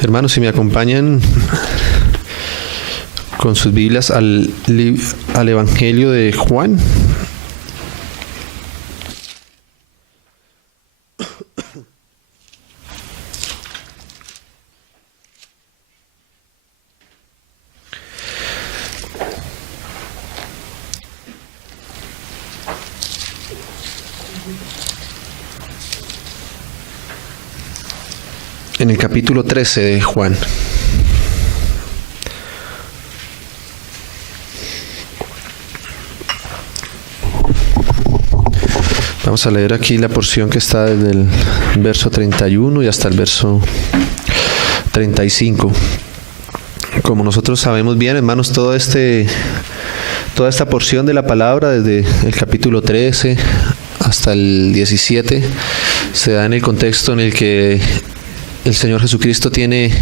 Hermanos, si me acompañan con sus Biblias al Evangelio de Juan. En el capítulo 13 de Juan. Vamos a leer aquí la porción que está desde el verso 31 y hasta el verso 35. Como nosotros sabemos bien, hermanos, toda esta porción de la palabra, desde el capítulo 13 hasta el 17, se da en el contexto en el que el Señor Jesucristo tiene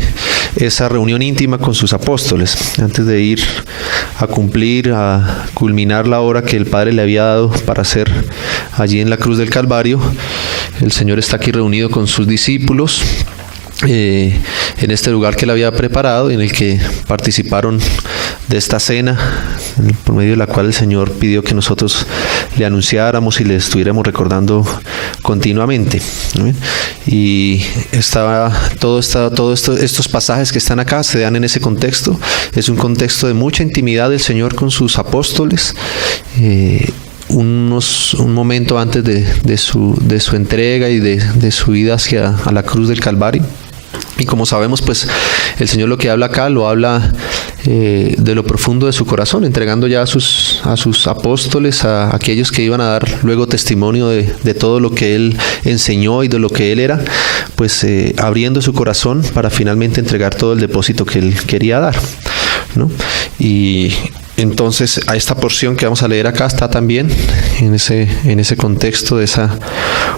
esa reunión íntima con sus apóstoles antes de ir a culminar la obra que el Padre le había dado para hacer allí en la cruz del Calvario. El Señor está aquí reunido con sus discípulos en este lugar que él había preparado, en el que participaron de esta cena, por medio de la cual el Señor pidió que nosotros le anunciáramos y le estuviéramos recordando continuamente. ¿No? Y estos pasajes que están acá se dan en ese contexto. Es un contexto de mucha intimidad del Señor con sus apóstoles. Un momento antes de su entrega y de su vida a la cruz del Calvario. Y como sabemos, pues el Señor lo que habla acá lo habla de lo profundo de su corazón, entregando ya a sus apóstoles, a aquellos que iban a dar luego testimonio de todo lo que Él enseñó y de lo que Él era, pues abriendo su corazón para finalmente entregar todo el depósito que Él quería dar, ¿no? Y entonces a esta porción que vamos a leer acá está también en ese contexto de esa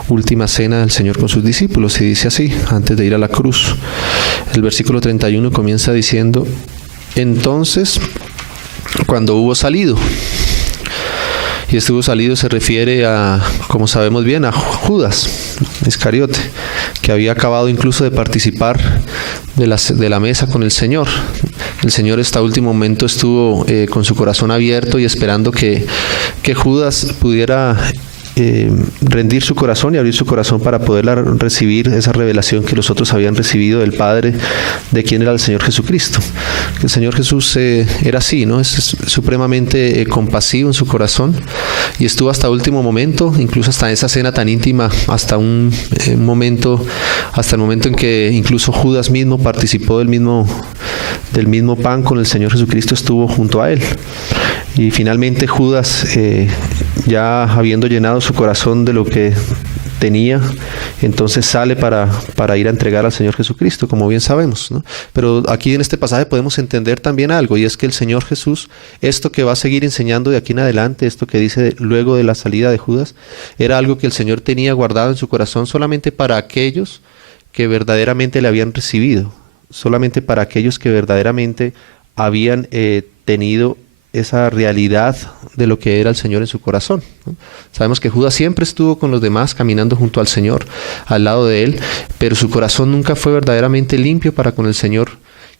última cena del Señor con sus discípulos, y dice así, antes de ir a la cruz. El versículo 31 comienza diciendo: entonces, cuando hubo salido, y este hubo salido se refiere a, como sabemos bien, a Judas Iscariote, que había acabado incluso de participar de la mesa con el Señor. El Señor hasta último momento estuvo con su corazón abierto y esperando que Judas pudiera rendir su corazón y abrir su corazón para poder recibir esa revelación que los otros habían recibido del Padre, de quién era el Señor Jesucristo. El Señor Jesús era así, ¿no? Es supremamente compasivo en su corazón, y estuvo hasta último momento, incluso hasta esa cena tan íntima, hasta el momento en que incluso Judas mismo participó del mismo pan con el Señor Jesucristo, estuvo junto a él. Y finalmente Judas, ya habiendo llenado su corazón de lo que tenía, entonces sale para ir a entregar al Señor Jesucristo, como bien sabemos, ¿no? Pero aquí en este pasaje podemos entender también algo, y es que el Señor Jesús, esto que va a seguir enseñando de aquí en adelante, esto que dice luego de la salida de Judas, era algo que el Señor tenía guardado en su corazón solamente para aquellos que verdaderamente le habían recibido, solamente para aquellos que verdaderamente habían tenido esa realidad de lo que era el Señor en su corazón, ¿no? Sabemos que Judas siempre estuvo con los demás, caminando junto al Señor, al lado de él, pero su corazón nunca fue verdaderamente limpio para con el Señor,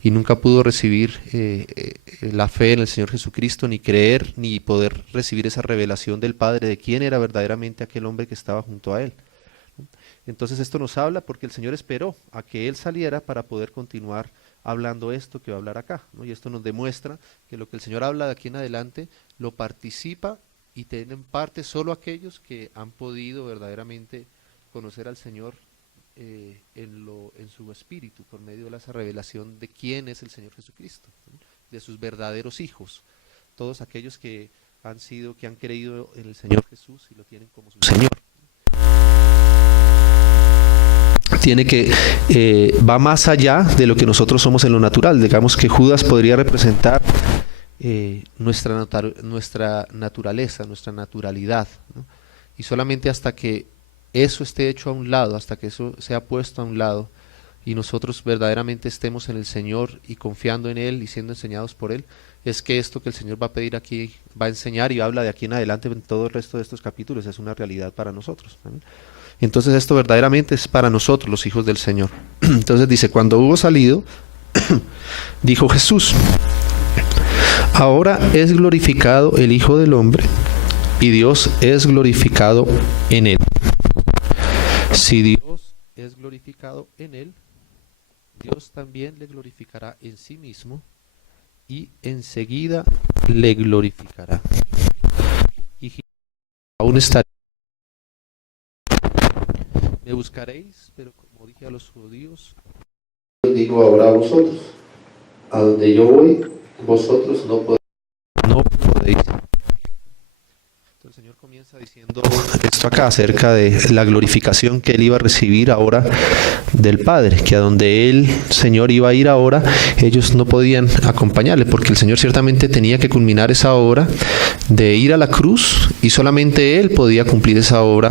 y nunca pudo recibir la fe en el Señor Jesucristo, ni creer, ni poder recibir esa revelación del Padre de quién era verdaderamente aquel hombre que estaba junto a él. Entonces esto nos habla porque el Señor esperó a que él saliera para poder continuar hablando esto que va a hablar acá, ¿no? Y esto nos demuestra que lo que el Señor habla de aquí en adelante lo participa y tienen parte solo aquellos que han podido verdaderamente conocer al Señor en su espíritu, por medio de esa revelación de quién es el Señor Jesucristo, ¿no? De sus verdaderos hijos, todos aquellos que han creído en el Señor Jesús y lo tienen como su Señor. Va más allá de lo que nosotros somos en lo natural. Digamos que Judas podría representar nuestra naturaleza, nuestra naturalidad, ¿no? Y solamente hasta que eso esté hecho a un lado, hasta que eso sea puesto a un lado, y nosotros verdaderamente estemos en el Señor y confiando en Él y siendo enseñados por Él, es que esto que el Señor va a pedir aquí, va a enseñar y habla de aquí en adelante en todo el resto de estos capítulos, es una realidad para nosotros, ¿no? Entonces esto verdaderamente es para nosotros, los hijos del Señor. Entonces dice, cuando hubo salido, dijo Jesús: ahora es glorificado el Hijo del Hombre, y Dios es glorificado en él. Si Dios es glorificado en él, Dios también le glorificará en sí mismo, y enseguida le glorificará. Y aún estaré. Me buscaréis, pero como dije a los judíos, digo ahora a vosotros: a donde yo voy, vosotros no podéis. El Señor comienza diciendo esto acá acerca de la glorificación que Él iba a recibir ahora del Padre, que a donde Él, Señor, iba a ir ahora, ellos no podían acompañarle, porque el Señor ciertamente tenía que culminar esa obra de ir a la cruz, y solamente Él podía cumplir esa obra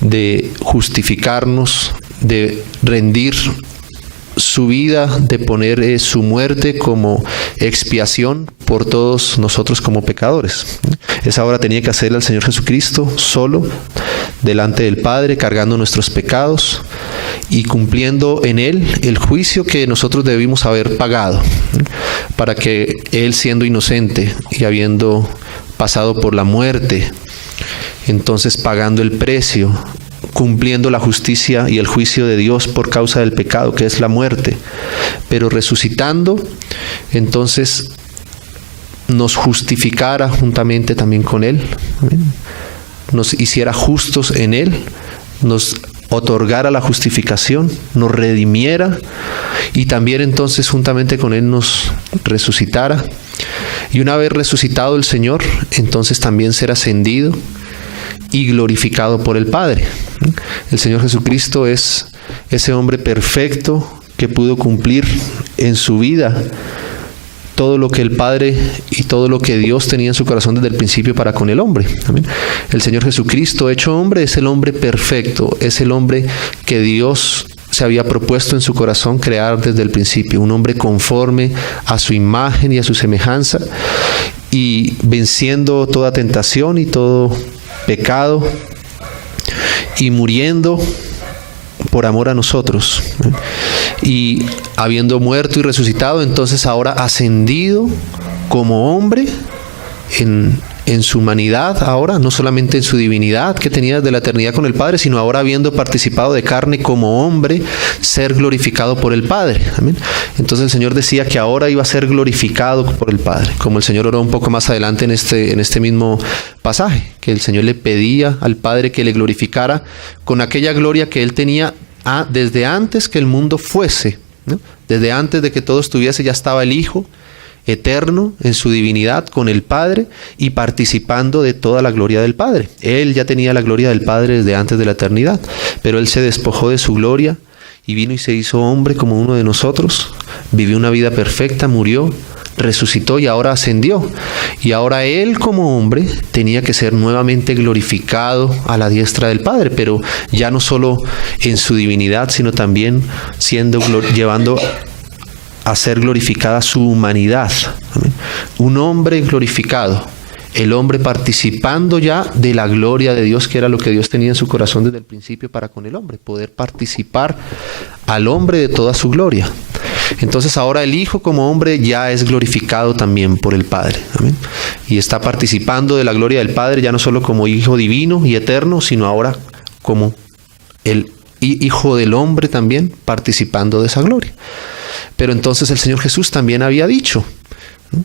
de justificarnos, de rendir su vida, de poner su muerte como expiación por todos nosotros como pecadores. Esa obra tenía que hacerla el Señor Jesucristo solo, delante del Padre, cargando nuestros pecados y cumpliendo en Él el juicio que nosotros debimos haber pagado, para que Él, siendo inocente y habiendo pasado por la muerte, entonces pagando el precio, cumpliendo la justicia y el juicio de Dios por causa del pecado, que es la muerte, pero resucitando, entonces nos justificara juntamente también con Él, nos hiciera justos en Él, nos otorgara la justificación, nos redimiera, y también entonces juntamente con Él nos resucitara, y una vez resucitado el Señor, entonces también ser ascendido y glorificado por el Padre. El Señor Jesucristo es ese hombre perfecto que pudo cumplir en su vida todo lo que el Padre y todo lo que Dios tenía en su corazón desde el principio para con el hombre. Amén. El Señor Jesucristo hecho hombre es el hombre perfecto, es el hombre que Dios se había propuesto en su corazón crear desde el principio, un hombre conforme a su imagen y a su semejanza, y venciendo toda tentación y todo pecado, y muriendo por amor a nosotros, y habiendo muerto y resucitado, entonces ahora ascendido como hombre en su humanidad, ahora no solamente en su divinidad que tenía desde la eternidad con el Padre, sino ahora habiendo participado de carne como hombre, ser glorificado por el Padre. Amén. Entonces el Señor decía que ahora iba a ser glorificado por el Padre, como el Señor oró un poco más adelante en este mismo pasaje, que el Señor le pedía al Padre que le glorificara con aquella gloria que Él tenía desde antes que el mundo fuese, ¿no? Desde antes de que todo estuviese, ya estaba el Hijo eterno en su divinidad con el Padre y participando de toda la gloria del Padre. Él ya tenía la gloria del Padre desde antes de la eternidad, pero Él se despojó de su gloria y vino y se hizo hombre como uno de nosotros, vivió una vida perfecta, murió, resucitó y ahora ascendió. Y ahora Él como hombre tenía que ser nuevamente glorificado a la diestra del Padre, pero ya no solo en su divinidad, sino también llevando a ser glorificada su humanidad. Amén. Un hombre glorificado, el hombre participando ya de la gloria de Dios, que era lo que Dios tenía en su corazón desde el principio para con el hombre, poder participar al hombre de toda su gloria. Entonces ahora el Hijo como hombre ya es glorificado también por el Padre. Amén. Y está participando de la gloria del Padre, ya no solo como Hijo divino y eterno, sino ahora como el Hijo del hombre también, participando de esa gloria. Pero entonces el Señor Jesús también había dicho, ¿no?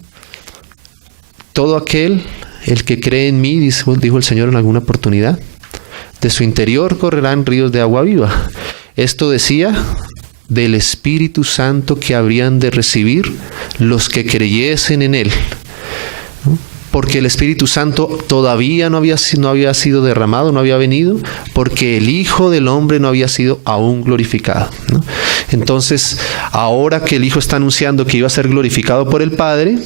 Todo aquel, el que cree en mí, dijo el Señor en alguna oportunidad, de su interior correrán ríos de agua viva. Esto decía del Espíritu Santo que habrían de recibir los que creyesen en Él, ¿no? Porque el Espíritu Santo todavía no había sido derramado, no había venido, porque el Hijo del Hombre no había sido aún glorificado, ¿no? Entonces, ahora que el Hijo está anunciando que iba a ser glorificado por el Padre,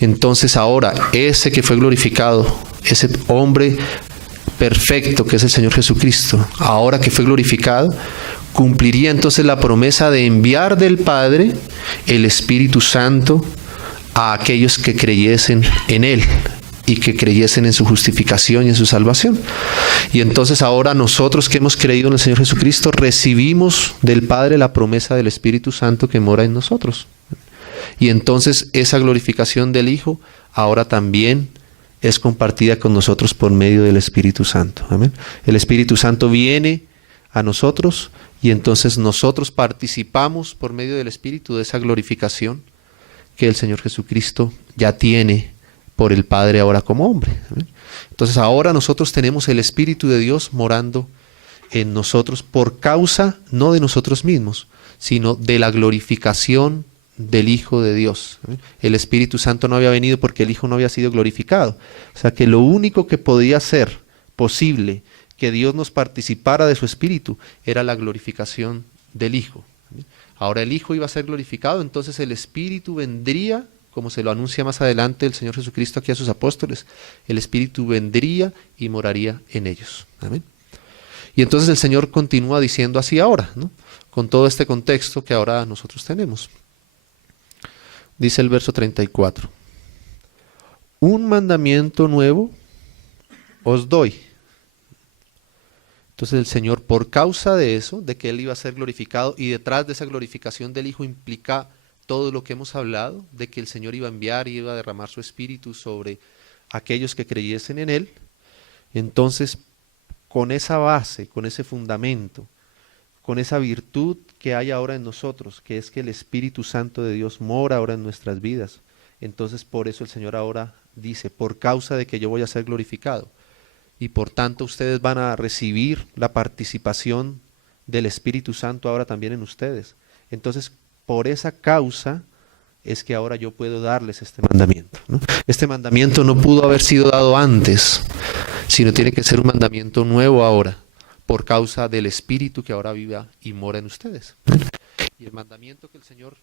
entonces ahora ese que fue glorificado, ese hombre perfecto que es el Señor Jesucristo, ahora que fue glorificado, cumpliría entonces la promesa de enviar del Padre el Espíritu Santo a aquellos que creyesen en Él, y que creyesen en su justificación y en su salvación. Y entonces ahora nosotros que hemos creído en el Señor Jesucristo recibimos del Padre la promesa del Espíritu Santo que mora en nosotros. Y entonces esa glorificación del Hijo ahora también es compartida con nosotros por medio del Espíritu Santo. Amén. El Espíritu Santo viene a nosotros y entonces nosotros participamos por medio del Espíritu de esa glorificación que el Señor Jesucristo ya tiene por el Padre ahora como hombre. Entonces ahora nosotros tenemos el Espíritu de Dios morando en nosotros por causa no de nosotros mismos, sino de la glorificación del Hijo de Dios. El Espíritu Santo no había venido porque el Hijo no había sido glorificado. O sea que lo único que podía ser posible que Dios nos participara de su Espíritu era la glorificación del Hijo. Ahora el Hijo iba a ser glorificado, entonces el Espíritu vendría, como se lo anuncia más adelante el Señor Jesucristo aquí a sus apóstoles, el Espíritu vendría y moraría en ellos. Amén. Y entonces el Señor continúa diciendo así ahora, ¿no? Con todo este contexto que ahora nosotros tenemos. Dice el verso 34. Un mandamiento nuevo os doy. Entonces el Señor, por causa de eso, de que Él iba a ser glorificado, y detrás de esa glorificación del Hijo implica todo lo que hemos hablado, de que el Señor iba a enviar y iba a derramar su Espíritu sobre aquellos que creyesen en Él. Entonces, con esa base, con ese fundamento, con esa virtud que hay ahora en nosotros, que es que el Espíritu Santo de Dios mora ahora en nuestras vidas, entonces por eso el Señor ahora dice, por causa de que yo voy a ser glorificado, y por tanto ustedes van a recibir la participación del Espíritu Santo ahora también en ustedes. Entonces, por esa causa es que ahora yo puedo darles este mandamiento, ¿no? Este mandamiento no pudo haber sido dado antes, sino tiene que ser un mandamiento nuevo ahora, por causa del Espíritu que ahora viva y mora en ustedes. Y el mandamiento que el Señor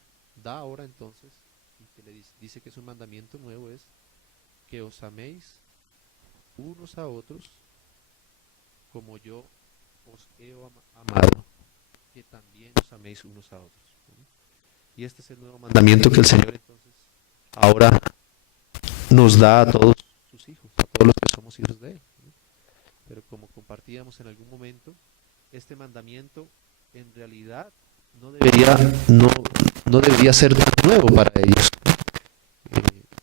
da ahora entonces, y que le dice que es un mandamiento nuevo, es que os améis unos a otros como yo os he amado, que también os améis unos a otros. Y este es el nuevo mandamiento que el Señor entonces ahora nos da a todos sus hijos, a todos los que somos hijos de Él. Pero como compartíamos en algún momento, este mandamiento en realidad no debería ser tan nuevo para ellos.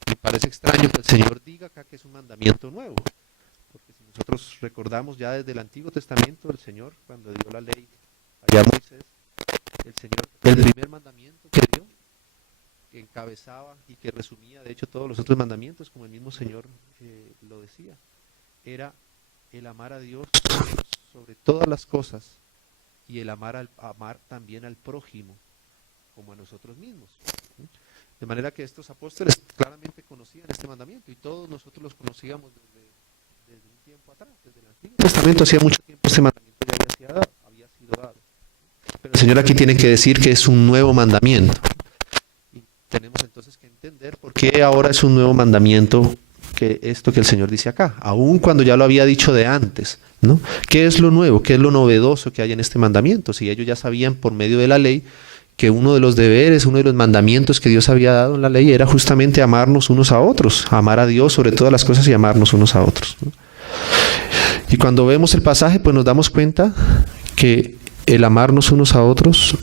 Me parece extraño que el Señor diga acá que es un mandamiento nuevo, porque si nosotros recordamos ya desde el Antiguo Testamento, el Señor cuando dio la ley allá a Moisés, el Señor, el primer mandamiento que dio, que encabezaba y que resumía de hecho todos los otros mandamientos, como el mismo Señor lo decía, era el amar a Dios sobre todas las cosas y el amar también al prójimo como a nosotros mismos. De manera que estos apóstoles claramente conocían este mandamiento y todos nosotros los conocíamos desde un tiempo atrás, desde el Antiguo Testamento. Hacía mucho tiempo este mandamiento ya había sido dado. Pero el Señor aquí tiene que decir que es un nuevo mandamiento. Y tenemos entonces que entender por qué ahora es un nuevo mandamiento, que esto que el Señor dice acá, aun cuando ya lo había dicho de antes, ¿no? ¿Qué es lo nuevo? ¿Qué es lo novedoso que hay en este mandamiento? Si ellos ya sabían por medio de la ley que uno de los deberes, uno de los mandamientos que Dios había dado en la ley era justamente amarnos unos a otros, amar a Dios sobre todas las cosas y amarnos unos a otros, ¿no? Y cuando vemos el pasaje, pues nos damos cuenta que el amarnos unos a otros,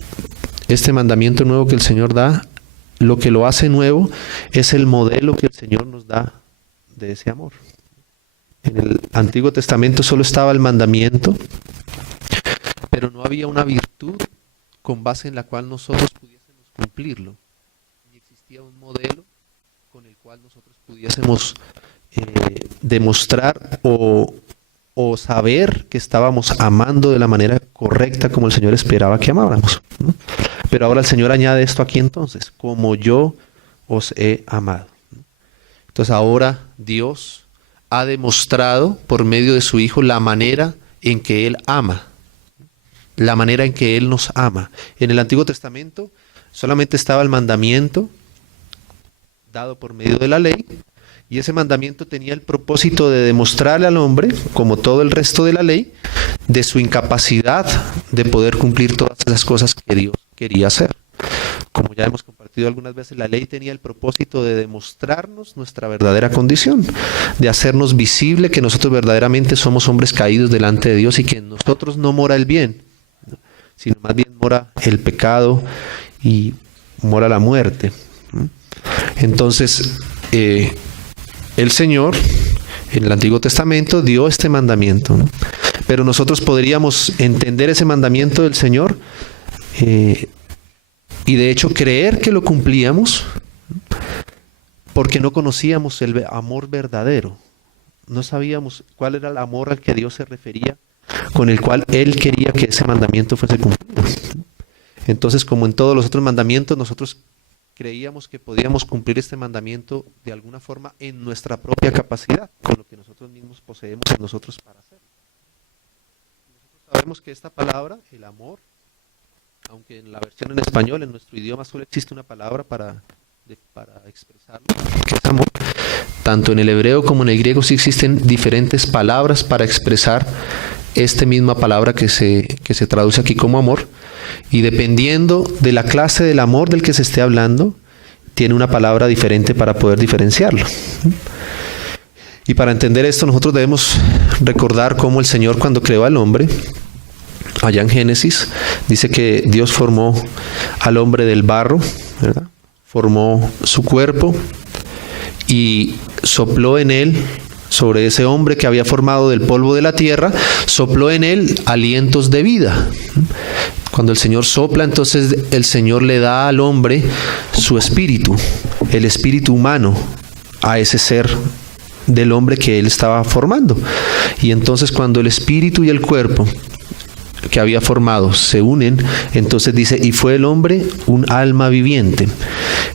este mandamiento nuevo que el Señor da, lo que lo hace nuevo es el modelo que el Señor nos da de ese amor. En el Antiguo Testamento solo estaba el mandamiento, pero no había una virtud con base en la cual nosotros pudiésemos cumplirlo. Ni existía un modelo con el cual nosotros pudiésemos demostrar o saber que estábamos amando de la manera correcta como el Señor esperaba que amáramos, ¿no? Pero ahora el Señor añade esto aquí entonces, como yo os he amado. Entonces ahora Dios ha demostrado por medio de su Hijo la manera en que Él ama, la manera en que Él nos ama. En el Antiguo Testamento solamente estaba el mandamiento dado por medio de la ley, y ese mandamiento tenía el propósito de demostrarle al hombre, como todo el resto de la ley, de su incapacidad de poder cumplir todas esas cosas que Dios quería hacer. como ya hemos compartido algunas veces, la ley tenía el propósito de demostrarnos nuestra verdadera condición, de hacernos visible que nosotros verdaderamente somos hombres caídos delante de Dios y que en nosotros no mora el bien, sino más bien mora el pecado y mora la muerte. Entonces, el Señor en el Antiguo Testamento dio este mandamiento, ¿no? Pero nosotros podríamos entender ese mandamiento del Señor y de hecho creer que lo cumplíamos porque no conocíamos el amor verdadero. No sabíamos cuál era el amor al que Dios se refería, con el cual Él quería que ese mandamiento fuese cumplido. Entonces, como en todos los otros mandamientos, nosotros creíamos que podíamos cumplir este mandamiento de alguna forma en nuestra propia capacidad, con lo que nosotros mismos poseemos en nosotros para hacerlo. Nosotros sabemos que esta palabra, el amor, aunque en la versión en español, en nuestro idioma, solo existe una palabra para expresarlo, que es amor. Tanto en el hebreo como en el griego sí existen diferentes palabras para expresar esta misma palabra que se traduce aquí como amor. Y dependiendo de la clase del amor del que se esté hablando, tiene una palabra diferente para poder diferenciarlo. Y para entender esto, nosotros debemos recordar cómo el Señor, cuando creó al hombre, allá en Génesis, dice que Dios formó al hombre del barro, ¿verdad? Formó su cuerpo y sopló en él, sobre ese hombre que había formado del polvo de la tierra, sopló en él alientos de vida. Cuando el Señor sopla, entonces el Señor le da al hombre su espíritu, el espíritu humano, a ese ser del hombre que él estaba formando. Y entonces cuando el espíritu y el cuerpo que había formado se unen, entonces dice, y fue el hombre un alma viviente.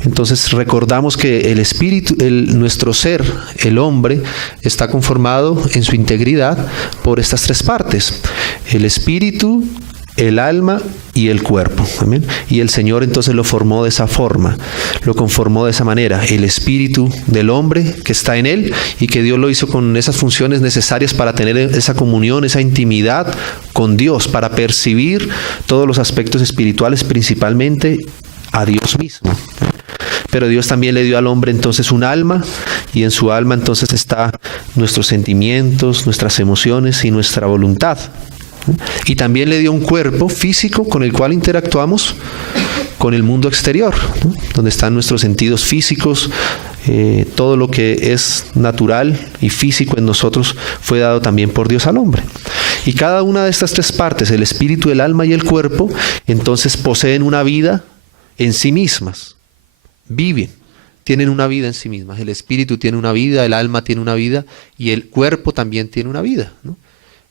Entonces recordamos que el espíritu, nuestro ser, el hombre, está conformado en su integridad por estas tres partes: el espíritu, el alma y el cuerpo. ¿Amén? Y el Señor entonces lo formó de esa forma, lo conformó de esa manera, el espíritu del hombre que está en él, y que Dios lo hizo con esas funciones necesarias para tener esa comunión, esa intimidad con Dios, para percibir todos los aspectos espirituales, principalmente a Dios mismo. Pero Dios también le dio al hombre entonces un alma, y en su alma entonces está nuestros sentimientos, nuestras emociones y nuestra voluntad. Y también le dio un cuerpo físico con el cual interactuamos con el mundo exterior, ¿no? Donde están nuestros sentidos físicos, todo lo que es natural y físico en nosotros fue dado también por Dios al hombre. Y cada una de estas tres partes, el espíritu, el alma y el cuerpo, entonces poseen una vida en sí mismas, viven, tienen una vida en sí mismas. El espíritu tiene una vida, el alma tiene una vida y el cuerpo también tiene una vida, ¿no?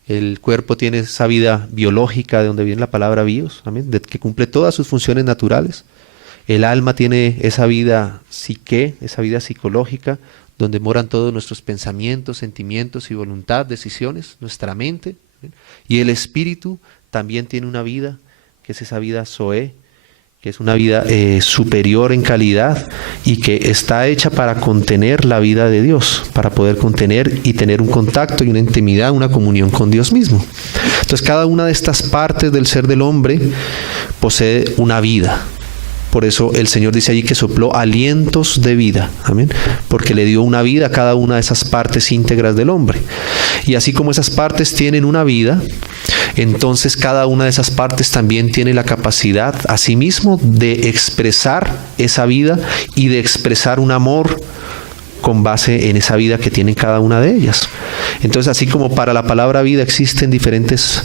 El cuerpo tiene esa vida biológica, de donde viene la palabra bios, ¿amén? Que cumple todas sus funciones naturales. El alma tiene esa vida psique, esa vida psicológica, donde moran todos nuestros pensamientos, sentimientos y voluntad, decisiones, nuestra mente. ¿Amén? Y el espíritu también tiene una vida, que es esa vida zoe, que es una vida superior en calidad y que está hecha para contener la vida de Dios, para poder contener y tener un contacto y una intimidad, una comunión con Dios mismo. Entonces cada una de estas partes del ser del hombre posee una vida. Por eso el Señor dice allí que sopló alientos de vida, amén, porque le dio una vida a cada una de esas partes íntegras del hombre. Y así como esas partes tienen una vida, entonces cada una de esas partes también tiene la capacidad asimismo de expresar esa vida y de expresar un amor con base en esa vida que tienen cada una de ellas. Entonces, así como para la palabra vida existen diferentes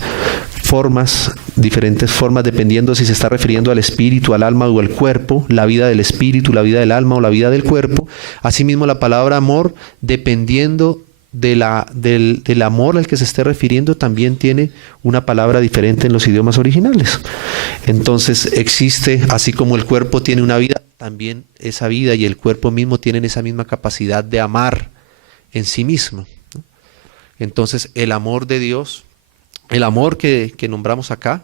formas dependiendo si se está refiriendo al espíritu, al alma o al cuerpo, la vida del espíritu, la vida del alma o la vida del cuerpo. Asimismo, la palabra amor, dependiendo del amor al que se esté refiriendo, también tiene una palabra diferente en los idiomas originales. Entonces existe, así como el cuerpo tiene una vida, también esa vida y el cuerpo mismo tienen esa misma capacidad de amar en sí mismo, ¿no? Entonces el amor de Dios, el amor que nombramos acá,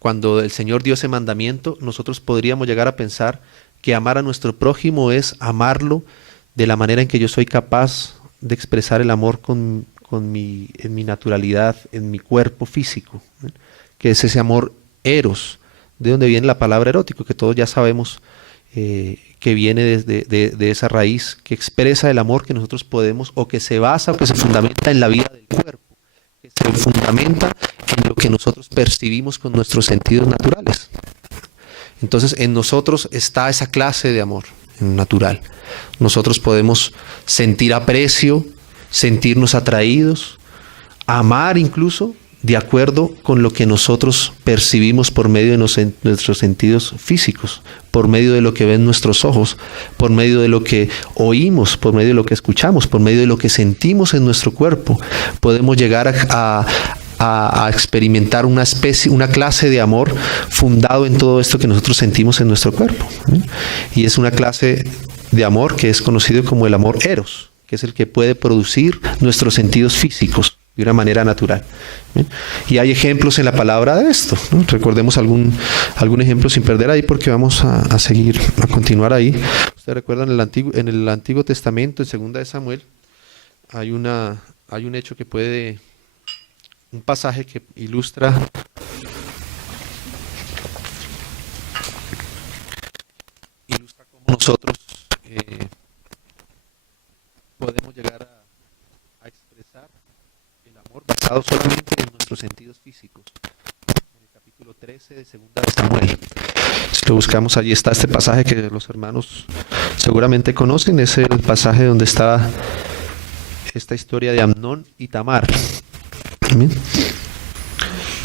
cuando el Señor dio ese mandamiento, nosotros podríamos llegar a pensar que amar a nuestro prójimo es amarlo de la manera en que yo soy capaz de expresar el amor en mi naturalidad, en mi cuerpo físico, ¿eh? Que es ese amor eros, de donde viene la palabra erótico, que todos ya sabemos que viene de esa raíz que expresa el amor que nosotros podemos, o que se basa o que se fundamenta en la vida del cuerpo, que se fundamenta en lo que nosotros percibimos con nuestros sentidos naturales. Entonces en nosotros está esa clase de amor natural. Nosotros podemos sentir aprecio, sentirnos atraídos, amar incluso de acuerdo con lo que nosotros percibimos por medio de nuestros sentidos físicos, por medio de lo que ven nuestros ojos, por medio de lo que oímos, por medio de lo que escuchamos, por medio de lo que sentimos en nuestro cuerpo. Podemos llegar a experimentar una clase de amor fundado en todo esto que nosotros sentimos en nuestro cuerpo. Y es una clase de amor que es conocido como el amor eros, que es el que puede producir nuestros sentidos físicos de una manera natural. Y hay ejemplos en la palabra de esto, ¿no? Recordemos algún ejemplo sin perder ahí, porque vamos a seguir, a continuar ahí. Ustedes recuerdan en el Antiguo Testamento, en 2 de Samuel, hay un hecho que un pasaje que ilustra cómo nosotros podemos llegar a expresar el amor basado solamente en nuestros sentidos físicos. En el capítulo 13 de 2 de Samuel. Si lo buscamos, allí está este pasaje que los hermanos seguramente conocen. Es el pasaje donde está esta historia de Amnón y Tamar. Bien.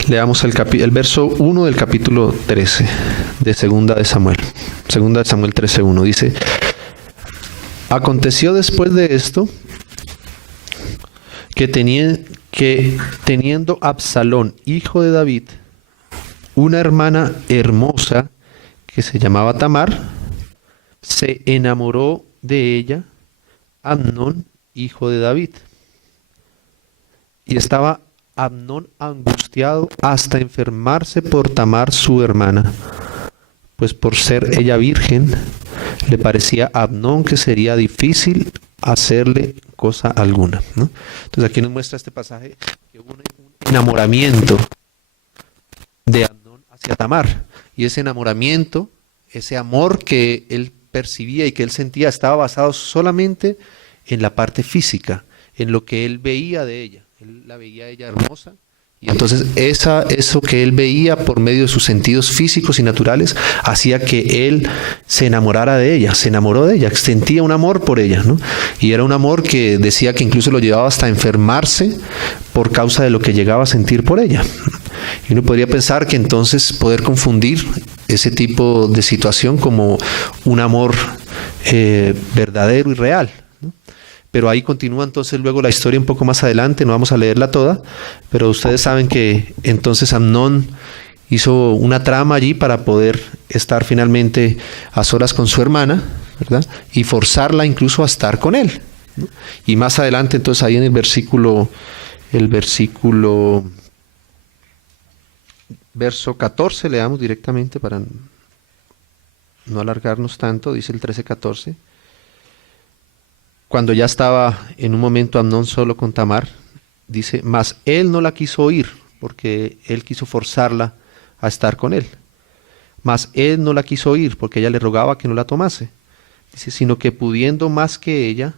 Leamos el verso 1 del capítulo 13 de 2 de Samuel. 2 de Samuel 13:1 dice: aconteció después de esto que teniendo Absalón, hijo de David, una hermana hermosa que se llamaba Tamar, se enamoró de ella Amnón, hijo de David. Y estaba Amnón angustiado hasta enfermarse por Tamar su hermana, pues por ser ella virgen, le parecía a Amnón que sería difícil hacerle cosa alguna, ¿no? Entonces aquí nos muestra este pasaje que hubo un enamoramiento de Amnón hacia Tamar, y ese enamoramiento, ese amor que él percibía y que él sentía, estaba basado solamente en la parte física, en lo que él veía de ella. Él la veía a ella hermosa, y entonces eso que él veía por medio de sus sentidos físicos y naturales hacía que él se enamorara de ella, se enamoró de ella, sentía un amor por ella, ¿no? Y era un amor que decía que incluso lo llevaba hasta enfermarse por causa de lo que llegaba a sentir por ella. Y uno podría pensar que entonces poder confundir ese tipo de situación como un amor verdadero y real. Pero ahí continúa entonces luego la historia un poco más adelante, no vamos a leerla toda, pero ustedes saben que entonces Amnón hizo una trama allí para poder estar finalmente a solas con su hermana, ¿verdad? Y forzarla incluso a estar con él, ¿no? Y más adelante entonces ahí en el verso 14, leamos directamente para no alargarnos tanto, dice el 13:14. Cuando ya estaba en un momento Amnón solo con Tamar, dice: mas él no la quiso oír, porque él quiso forzarla a estar con él. Mas él no la quiso oír, porque ella le rogaba que no la tomase. Dice: sino que pudiendo más que ella,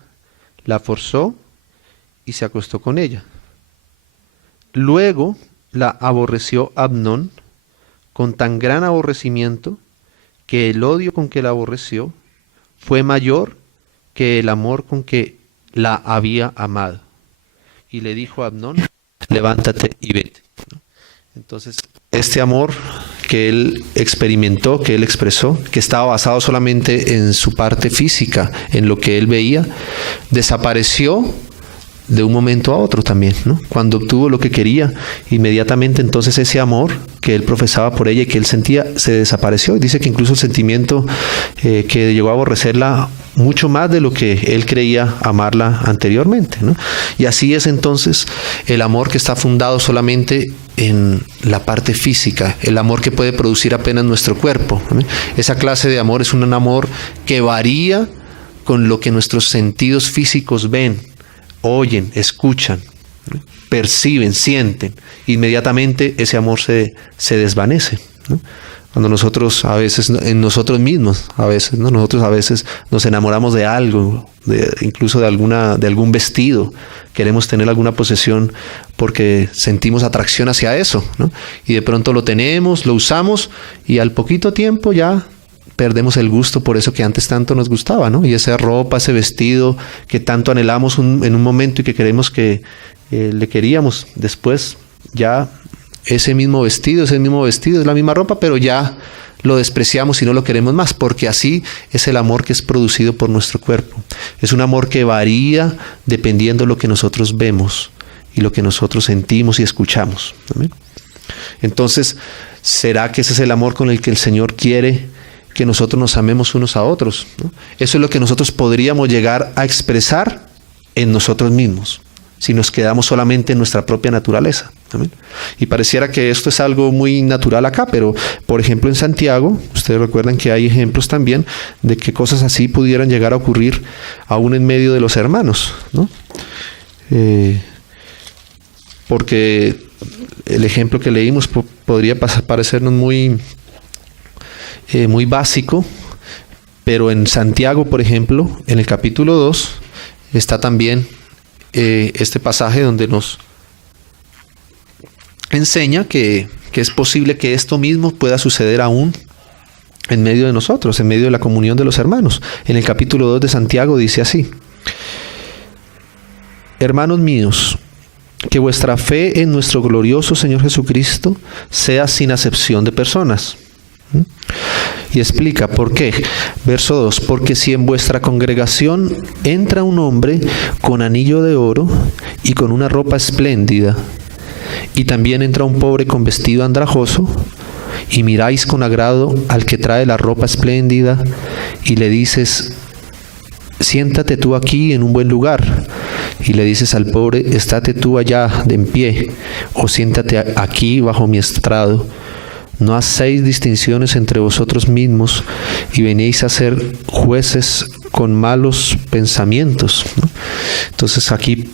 la forzó y se acostó con ella. Luego la aborreció Amnón con tan gran aborrecimiento que el odio con que la aborreció fue mayor que el amor con que la había amado. Y le dijo a Amnón: levántate y vete. Entonces, este amor que él experimentó, que él expresó, que estaba basado solamente en su parte física, en lo que él veía, desapareció de un momento a otro también, ¿no? Cuando obtuvo lo que quería, inmediatamente entonces ese amor que él profesaba por ella y que él sentía se desapareció. Y dice que incluso el sentimiento que llegó a aborrecerla mucho más de lo que él creía amarla anteriormente, ¿no? Y así es entonces el amor que está fundado solamente en la parte física, el amor que puede producir apenas nuestro cuerpo, ¿no? Esa clase de amor es un amor que varía con lo que nuestros sentidos físicos ven, oyen, escuchan, ¿no? Perciben, sienten. Inmediatamente ese amor se desvanece, ¿no? Cuando nosotros a veces, en nosotros mismos, a veces, ¿no? Nosotros a veces nos enamoramos de algo, incluso de algún vestido. Queremos tener alguna posesión porque sentimos atracción hacia eso, ¿no? Y de pronto lo tenemos, lo usamos y al poquito tiempo ya perdemos el gusto por eso que antes tanto nos gustaba, ¿no? Y esa ropa, ese vestido que tanto anhelamos en un momento y que queremos que le queríamos, después ya ese mismo vestido, es la misma ropa, pero ya lo despreciamos y no lo queremos más, porque así es el amor que es producido por nuestro cuerpo. Es un amor que varía dependiendo de lo que nosotros vemos y lo que nosotros sentimos y escuchamos. ¿Amén? Entonces, ¿será que ese es el amor con el que el Señor quiere que nosotros nos amemos unos a otros, ¿no? Eso es lo que nosotros podríamos llegar a expresar en nosotros mismos, si nos quedamos solamente en nuestra propia naturaleza. ¿Amén? Y pareciera que esto es algo muy natural acá, pero por ejemplo en Santiago, ustedes recuerdan que hay ejemplos también de que cosas así pudieran llegar a ocurrir aún en medio de los hermanos, ¿no? Porque el ejemplo que leímos podría parecernos muy básico, pero en Santiago, por ejemplo, en el capítulo 2, está también este pasaje donde nos enseña que es posible que esto mismo pueda suceder aún en medio de nosotros, en medio de la comunión de los hermanos. En el capítulo 2 de Santiago dice así: hermanos míos, que vuestra fe en nuestro glorioso Señor Jesucristo sea sin acepción de personas. Y explica por qué. Verso 2: porque si en vuestra congregación entra un hombre con anillo de oro y con una ropa espléndida, y también entra un pobre con vestido andrajoso, y miráis con agrado al que trae la ropa espléndida, y le dices: siéntate tú aquí en un buen lugar, y le dices al pobre: estate tú allá de en pie, o siéntate aquí bajo mi estrado, ¿no hacéis distinciones entre vosotros mismos y venís a ser jueces con malos pensamientos? ¿No? Entonces aquí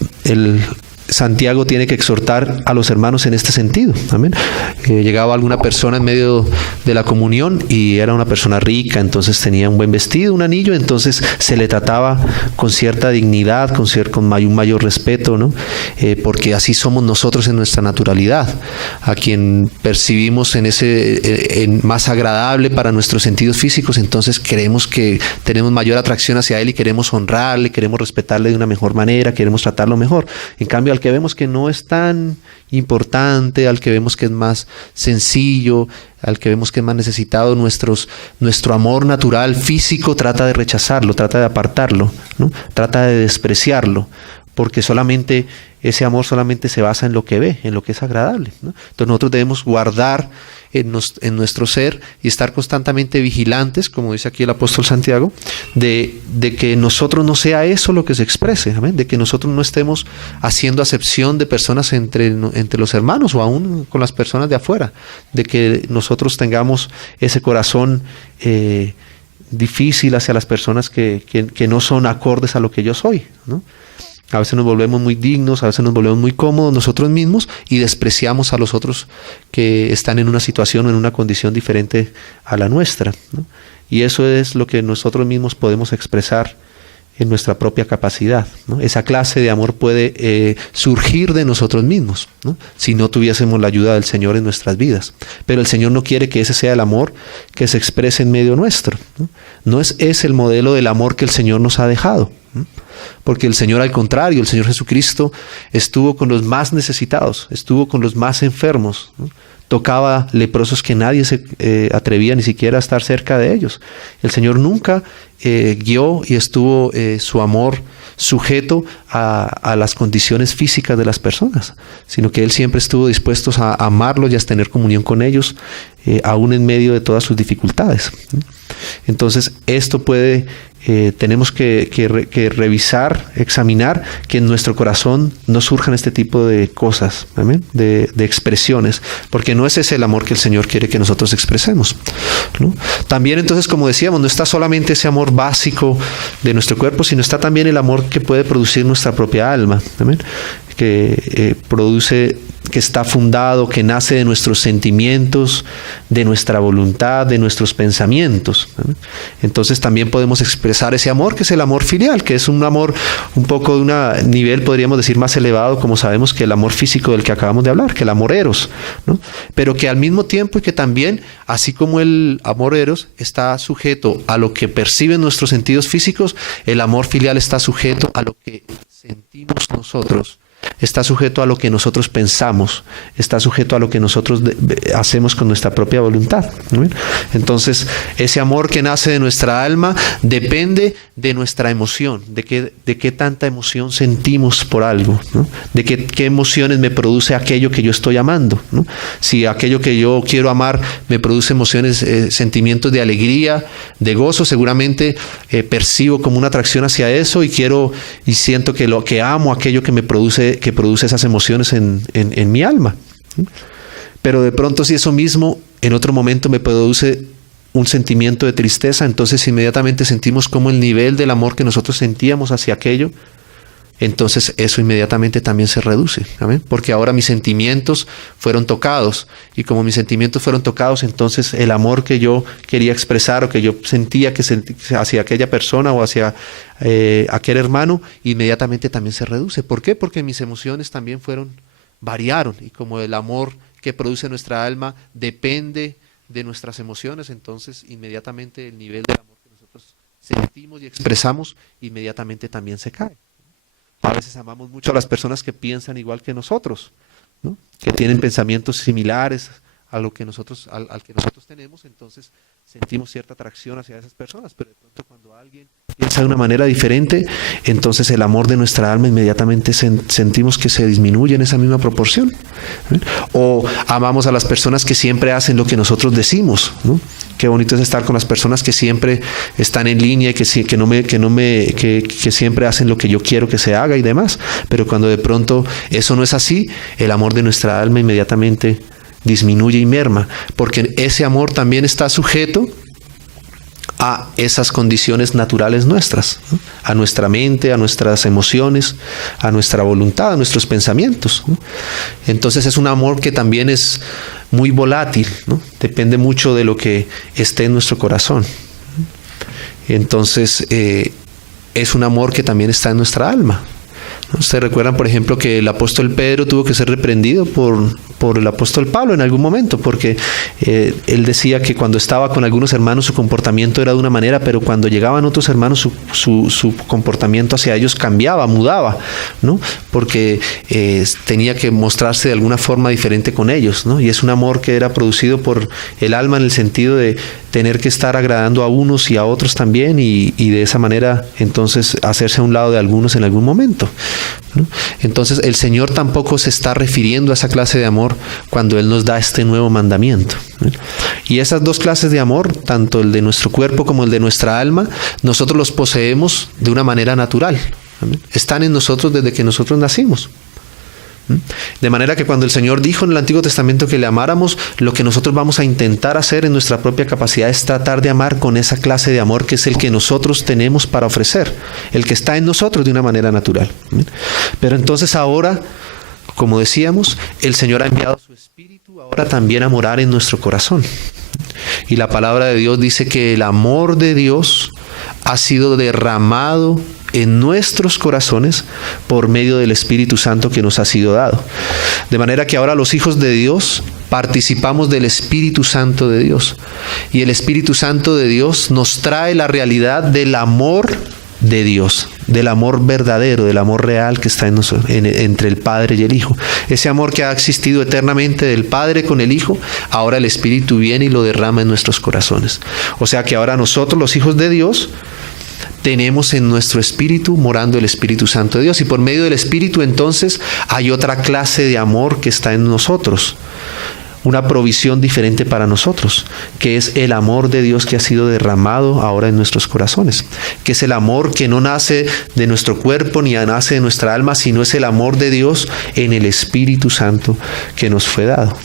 Santiago tiene que exhortar a los hermanos en este sentido. Amén. Llegaba alguna persona en medio de la comunión y era una persona rica, entonces tenía un buen vestido, un anillo, entonces se le trataba con cierta dignidad, con un mayor respeto, ¿no? Porque así somos nosotros en nuestra naturalidad. A quien percibimos en más agradable para nuestros sentidos físicos, entonces creemos que tenemos mayor atracción hacia él y queremos honrarle, queremos respetarle de una mejor manera, queremos tratarlo mejor. En cambio, al que vemos que no es tan importante, al que vemos que es más sencillo, al que vemos que es más necesitado, nuestro amor natural físico trata de rechazarlo, trata de apartarlo, ¿no? Trata de despreciarlo, porque ese amor solamente se basa en lo que ve, en lo que es agradable, ¿no? Entonces nosotros debemos guardar en nuestro ser y estar constantemente vigilantes, como dice aquí el apóstol Santiago, de que nosotros no sea eso lo que se exprese, ¿amén? De que nosotros no estemos haciendo acepción de personas entre los hermanos o aún con las personas de afuera, de que nosotros tengamos ese corazón difícil hacia las personas que no son acordes a lo que yo soy, ¿no? A veces nos volvemos muy dignos, a veces nos volvemos muy cómodos nosotros mismos y despreciamos a los otros que están en una situación o en una condición diferente a la nuestra, ¿no? Y eso es lo que nosotros mismos podemos expresar en nuestra propia capacidad, ¿no? Esa clase de amor puede surgir de nosotros mismos, ¿no? Si no tuviésemos la ayuda del Señor en nuestras vidas. Pero el Señor no quiere que ese sea el amor que se exprese en medio nuestro, ¿no? No es ese el modelo del amor que el Señor nos ha dejado, ¿no? Porque el Señor, al contrario, el Señor Jesucristo estuvo con los más necesitados, estuvo con los más enfermos, ¿no? Tocaba leprosos que nadie se atrevía ni siquiera a estar cerca de ellos. El Señor nunca guió y estuvo su amor sujeto a las condiciones físicas de las personas, sino que Él siempre estuvo dispuesto a amarlos y a tener comunión con ellos, aún en medio de todas sus dificultades. Entonces, esto tenemos que revisar, examinar, que en nuestro corazón no surjan este tipo de cosas, ¿amén? De expresiones, porque no es ese el amor que el Señor quiere que nosotros expresemos, ¿no? También entonces, como decíamos, no está solamente ese amor básico de nuestro cuerpo, sino está también el amor que puede producir nuestra propia alma, ¿amén? que produce, que está fundado, que nace de nuestros sentimientos, de nuestra voluntad, de nuestros pensamientos. Entonces también podemos expresar ese amor, que es el amor filial, que es un amor un poco de un nivel, podríamos decir, más elevado, como sabemos, que el amor físico del que acabamos de hablar, que el amor eros, ¿no? Pero que al mismo tiempo y que también, así como el amor eros está sujeto a lo que perciben nuestros sentidos físicos, el amor filial está sujeto a lo que sentimos nosotros, está sujeto a lo que nosotros pensamos, está sujeto a lo que nosotros hacemos con nuestra propia voluntad, ¿no? Entonces, ese amor que nace de nuestra alma depende de nuestra emoción, de qué tanta emoción sentimos por algo, ¿no? De qué emociones me produce aquello que yo estoy amando, ¿no? Si aquello que yo quiero amar me produce emociones, sentimientos de alegría, de gozo, seguramente percibo como una atracción hacia eso y siento que lo que amo, aquello que produce esas emociones en mi alma. Pero de pronto, si eso mismo en otro momento me produce un sentimiento de tristeza, entonces inmediatamente sentimos como el nivel del amor que nosotros sentíamos hacia aquello, entonces eso inmediatamente también se reduce. ¿Amén? Porque ahora mis sentimientos fueron tocados, y como mis sentimientos fueron tocados, entonces el amor que yo quería expresar o que yo sentía hacia aquella persona o hacia aquel hermano, inmediatamente también se reduce. ¿Por qué? Porque mis emociones también variaron, y como el amor que produce nuestra alma depende de nuestras emociones, entonces inmediatamente el nivel del amor que nosotros sentimos y expresamos inmediatamente también se cae. A veces amamos mucho a las personas que piensan igual que nosotros, ¿no? Que tienen pensamientos similares a lo que nosotros, al que nosotros tenemos, entonces sentimos cierta atracción hacia esas personas, pero de pronto cuando alguien piensa de una manera diferente, entonces el amor de nuestra alma inmediatamente sentimos que se disminuye en esa misma proporción, ¿eh? O amamos a las personas que siempre hacen lo que nosotros decimos, ¿no? Qué bonito es estar con las personas que siempre están en línea y que siempre hacen lo que yo quiero que se haga y demás, pero cuando de pronto eso no es así, el amor de nuestra alma inmediatamente disminuye y merma, porque ese amor también está sujeto a esas condiciones naturales nuestras, ¿no? A nuestra mente, a nuestras emociones, a nuestra voluntad, a nuestros pensamientos, ¿no? Entonces es un amor que también es muy volátil, ¿no? Depende mucho de lo que esté en nuestro corazón. Entonces es un amor que también está en nuestra alma. Ustedes recuerdan, por ejemplo, que el apóstol Pedro tuvo que ser reprendido por el apóstol Pablo en algún momento, porque él decía que cuando estaba con algunos hermanos su comportamiento era de una manera, pero cuando llegaban otros hermanos su comportamiento hacia ellos cambiaba, mudaba, ¿no? Porque tenía que mostrarse de alguna forma diferente con ellos, ¿no? Y es un amor que era producido por el alma en el sentido de tener que estar agradando a unos y a otros también, y de esa manera entonces hacerse a un lado de algunos en algún momento, ¿no? Entonces el Señor tampoco se está refiriendo a esa clase de amor cuando Él nos da este nuevo mandamiento, ¿no? Y esas dos clases de amor, tanto el de nuestro cuerpo como el de nuestra alma, nosotros los poseemos de una manera natural, ¿no? Están en nosotros desde que nosotros nacimos. De manera que cuando el Señor dijo en el Antiguo Testamento que le amáramos, lo que nosotros vamos a intentar hacer en nuestra propia capacidad es tratar de amar con esa clase de amor que es el que nosotros tenemos para ofrecer, el que está en nosotros de una manera natural. Pero entonces ahora, como decíamos, el Señor ha enviado su Espíritu ahora también a morar en nuestro corazón. Y la palabra de Dios dice que el amor de Dios ha sido derramado en nuestros corazones por medio del Espíritu Santo que nos ha sido dado. De manera que ahora los hijos de Dios participamos del Espíritu Santo de Dios. Y el Espíritu Santo de Dios nos trae la realidad del amor de Dios, del amor verdadero, del amor real que está en nosotros, entre el Padre y el Hijo. Ese amor que ha existido eternamente del Padre con el Hijo, ahora el Espíritu viene y lo derrama en nuestros corazones. O sea que ahora nosotros, los hijos de Dios, tenemos en nuestro espíritu morando el Espíritu Santo de Dios, y por medio del Espíritu entonces hay otra clase de amor que está en nosotros, una provisión diferente para nosotros, que es el amor de Dios que ha sido derramado ahora en nuestros corazones, que es el amor que no nace de nuestro cuerpo ni nace de nuestra alma, sino es el amor de Dios en el Espíritu Santo que nos fue dado.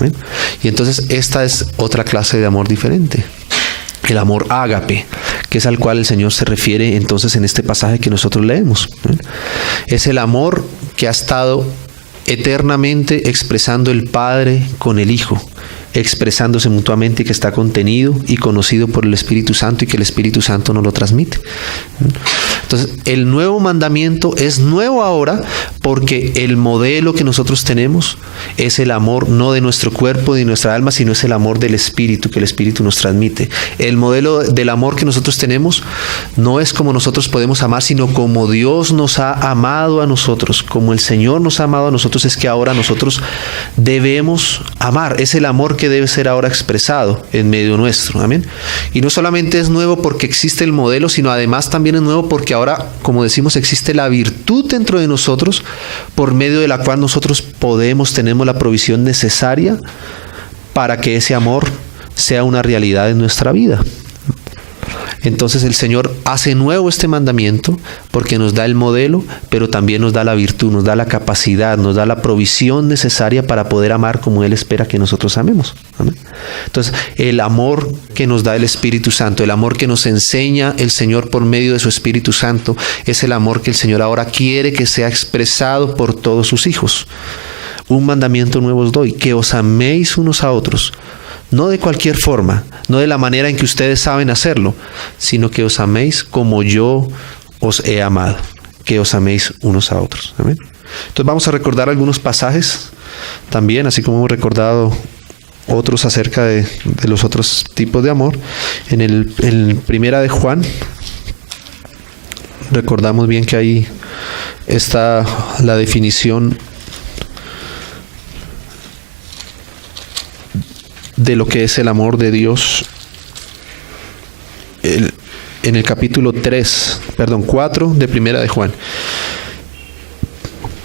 ¿Ven? Y entonces esta es otra clase de amor diferente. El amor ágape, que es al cual el Señor se refiere entonces en este pasaje que nosotros leemos. Es el amor que ha estado eternamente expresando el Padre con el Hijo, expresándose mutuamente, que está contenido y conocido por el Espíritu Santo y que el Espíritu Santo nos lo transmite. Entonces, el nuevo mandamiento es nuevo ahora porque el modelo que nosotros tenemos es el amor no de nuestro cuerpo ni nuestra alma, sino es el amor del Espíritu que el Espíritu nos transmite. El modelo del amor que nosotros tenemos no es como nosotros podemos amar, sino como Dios nos ha amado a nosotros, como el Señor nos ha amado a nosotros, es que ahora nosotros debemos amar. Es el amor que debe ser ahora expresado en medio nuestro. Amén. Y no solamente es nuevo porque existe el modelo, sino además también es nuevo porque ahora, como decimos, existe la virtud dentro de nosotros por medio de la cual nosotros tenemos la provisión necesaria para que ese amor sea una realidad en nuestra vida. Entonces el Señor hace nuevo este mandamiento porque nos da el modelo, pero también nos da la virtud, nos da la capacidad, nos da la provisión necesaria para poder amar como Él espera que nosotros amemos. ¿Amén? Entonces el amor que nos da el Espíritu Santo, el amor que nos enseña el Señor por medio de su Espíritu Santo, es el amor que el Señor ahora quiere que sea expresado por todos sus hijos. Un mandamiento nuevo os doy, que os améis unos a otros. No de cualquier forma, no de la manera en que ustedes saben hacerlo, sino que os améis como yo os he amado, que os améis unos a otros. ¿Amén? Entonces vamos a recordar algunos pasajes también, así como hemos recordado otros acerca de los otros tipos de amor. En Primera de Juan, recordamos bien que ahí está la definición de lo que es el amor de Dios. En el capítulo 4 de Primera de Juan.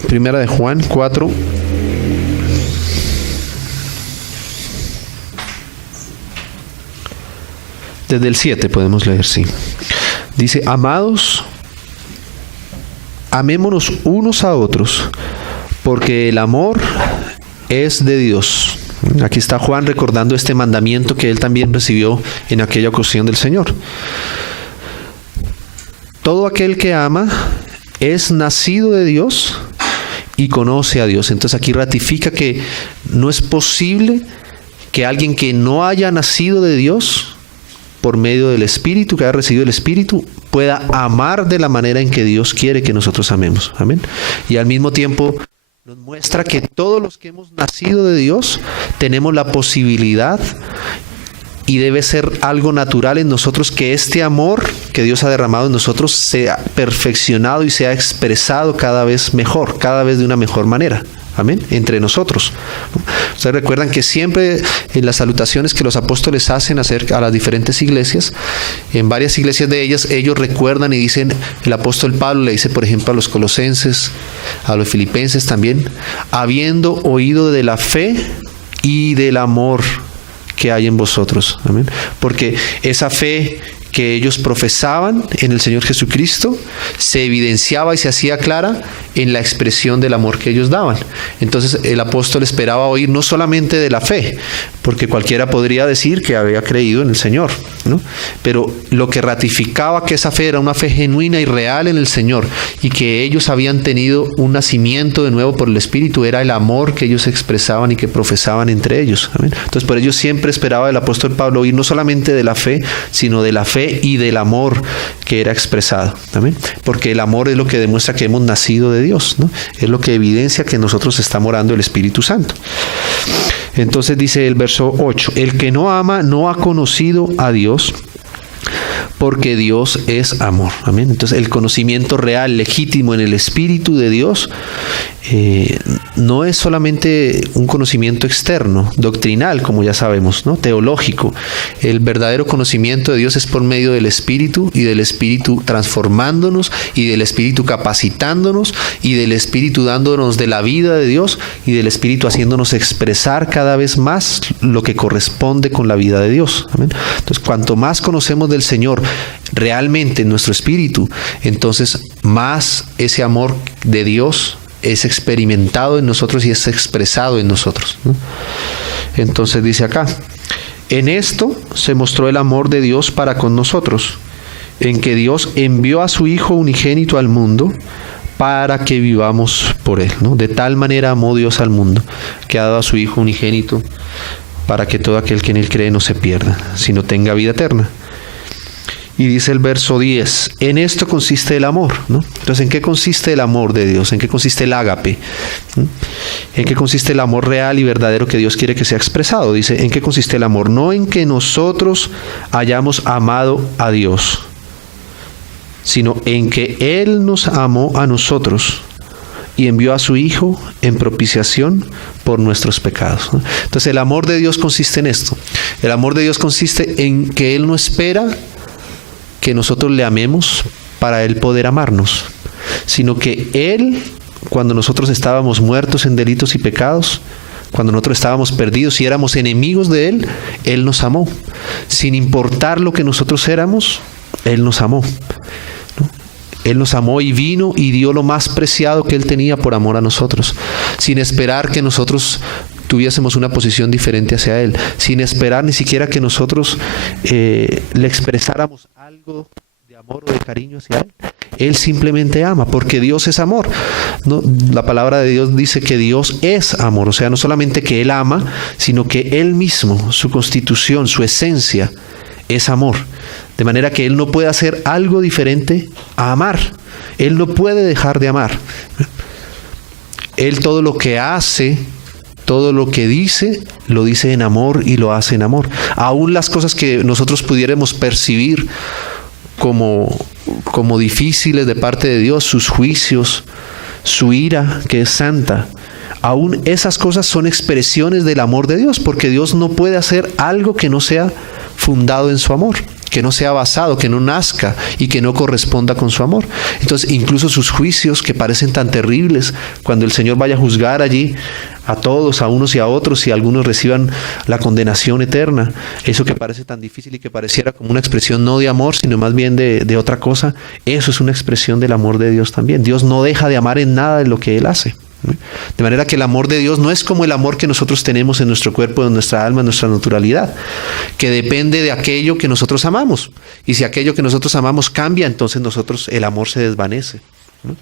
Primera de Juan 4. Desde el 7 podemos leer, sí. Dice: amados, amémonos unos a otros, porque el amor es de Dios. Aquí está Juan recordando este mandamiento que él también recibió en aquella ocasión del Señor. Todo aquel que ama es nacido de Dios y conoce a Dios. Entonces aquí ratifica que no es posible que alguien que no haya nacido de Dios por medio del Espíritu, que haya recibido el Espíritu, pueda amar de la manera en que Dios quiere que nosotros amemos. Amén. Y al mismo tiempo nos muestra que todos los que hemos nacido de Dios tenemos la posibilidad, y debe ser algo natural en nosotros, que este amor que Dios ha derramado en nosotros sea perfeccionado y sea expresado cada vez mejor, cada vez de una mejor manera. Amén, entre nosotros. Ustedes recuerdan que siempre en las salutaciones que los apóstoles hacen acerca a las diferentes iglesias, en varias iglesias de ellas, ellos recuerdan y dicen, el apóstol Pablo le dice, por ejemplo, a los colosenses, a los filipenses también, habiendo oído de la fe y del amor que hay en vosotros. Amén. Porque esa fe que ellos profesaban en el Señor Jesucristo se evidenciaba y se hacía clara en la expresión del amor que ellos daban. Entonces el apóstol esperaba oír no solamente de la fe, porque cualquiera podría decir que había creído en el Señor, ¿no? Pero lo que ratificaba que esa fe era una fe genuina y real en el Señor, y que ellos habían tenido un nacimiento de nuevo por el Espíritu, era el amor que ellos expresaban y que profesaban entre ellos. Amén. Entonces por ello siempre esperaba el apóstol Pablo oír no solamente de la fe, sino de la fe y del amor que era expresado. Amén. Porque el amor es lo que demuestra que hemos nacido de Dios, ¿no? Es lo que evidencia que en nosotros está morando el Espíritu Santo. Entonces dice el verso 8: el que no ama no ha conocido a Dios, porque Dios es amor. Amén. Entonces el conocimiento real, legítimo en el Espíritu de Dios, no es solamente un conocimiento externo, doctrinal, como ya sabemos, ¿no? Teológico. El verdadero conocimiento de Dios es por medio del Espíritu, y del Espíritu transformándonos, y del Espíritu capacitándonos, y del Espíritu dándonos de la vida de Dios, y del Espíritu haciéndonos expresar cada vez más lo que corresponde con la vida de Dios. Amén. Entonces, cuanto más conocemos del Señor realmente en nuestro espíritu, entonces más ese amor de Dios es experimentado en nosotros y es expresado en nosotros, ¿no? Entonces dice acá: en esto se mostró el amor de Dios para con nosotros, en que Dios envió a su Hijo unigénito al mundo para que vivamos por Él, ¿no? De tal manera amó Dios al mundo, que ha dado a su Hijo unigénito, para que todo aquel que en Él cree no se pierda, sino tenga vida eterna. Y dice el verso 10, en esto consiste el amor, ¿no? Entonces, ¿en qué consiste el amor de Dios? ¿En qué consiste el ágape? ¿En qué consiste el amor real y verdadero que Dios quiere que sea expresado? Dice, ¿en qué consiste el amor? No en que nosotros hayamos amado a Dios, sino en que Él nos amó a nosotros y envió a su Hijo en propiciación por nuestros pecados, ¿no? Entonces, el amor de Dios consiste en esto. El amor de Dios consiste en que Él no espera que nosotros le amemos para Él poder amarnos, sino que Él, cuando nosotros estábamos muertos en delitos y pecados, cuando nosotros estábamos perdidos y éramos enemigos de Él, Él nos amó. Sin importar lo que nosotros éramos, Él nos amó, ¿no? Él nos amó y vino y dio lo más preciado que Él tenía por amor a nosotros, sin esperar que nosotros tuviésemos una posición diferente hacia Él, sin esperar ni siquiera que nosotros le expresáramos algo de amor o de cariño hacia Él. Él simplemente ama, porque Dios es amor, ¿no? La palabra de Dios dice que Dios es amor, o sea, no solamente que Él ama, sino que Él mismo, su constitución, su esencia, es amor. De manera que Él no puede hacer algo diferente a amar. Él no puede dejar de amar. Él todo lo que hace, todo lo que dice, lo dice en amor y lo hace en amor. Aún las cosas que nosotros pudiéramos percibir como difíciles de parte de Dios, sus juicios, su ira, que es santa, aún esas cosas son expresiones del amor de Dios, porque Dios no puede hacer algo que no sea fundado en su amor, que no sea basado, que no nazca y que no corresponda con su amor. Entonces, incluso sus juicios, que parecen tan terribles, cuando el Señor vaya a juzgar allí a todos, a unos y a otros, y algunos reciban la condenación eterna, eso que parece tan difícil y que pareciera como una expresión no de amor, sino más bien de otra cosa, eso es una expresión del amor de Dios también. Dios no deja de amar en nada de lo que Él hace. De manera que el amor de Dios no es como el amor que nosotros tenemos en nuestro cuerpo, en nuestra alma, en nuestra naturalidad, que depende de aquello que nosotros amamos. Y si aquello que nosotros amamos cambia, entonces el amor se desvanece, ¿no?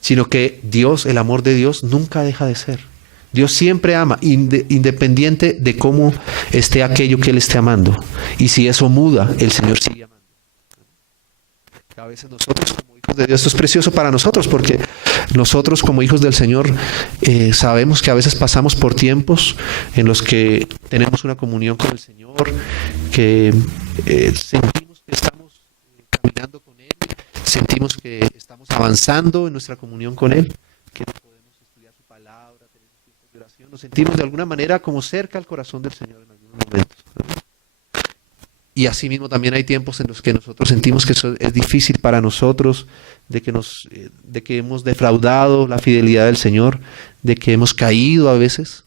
Sino que Dios, el amor de Dios, nunca deja de ser. Dios siempre ama, independiente de cómo esté aquello que Él esté amando. Y si eso muda, el Señor sigue amando. A veces nosotros como hijos de Dios, esto es precioso para nosotros, porque nosotros como hijos del Señor sabemos que a veces pasamos por tiempos en los que tenemos una comunión con el Señor, que sentimos que estamos caminando con Él, sentimos que estamos avanzando en nuestra comunión con Él, que podemos estudiar su palabra, tener tiempos de oración, nos sentimos de alguna manera como cerca al corazón del Señor en algunos momentos, ¿no? Y asimismo también hay tiempos en los que nosotros sentimos que eso es difícil para nosotros, de que hemos defraudado la fidelidad del Señor, de que hemos caído a veces,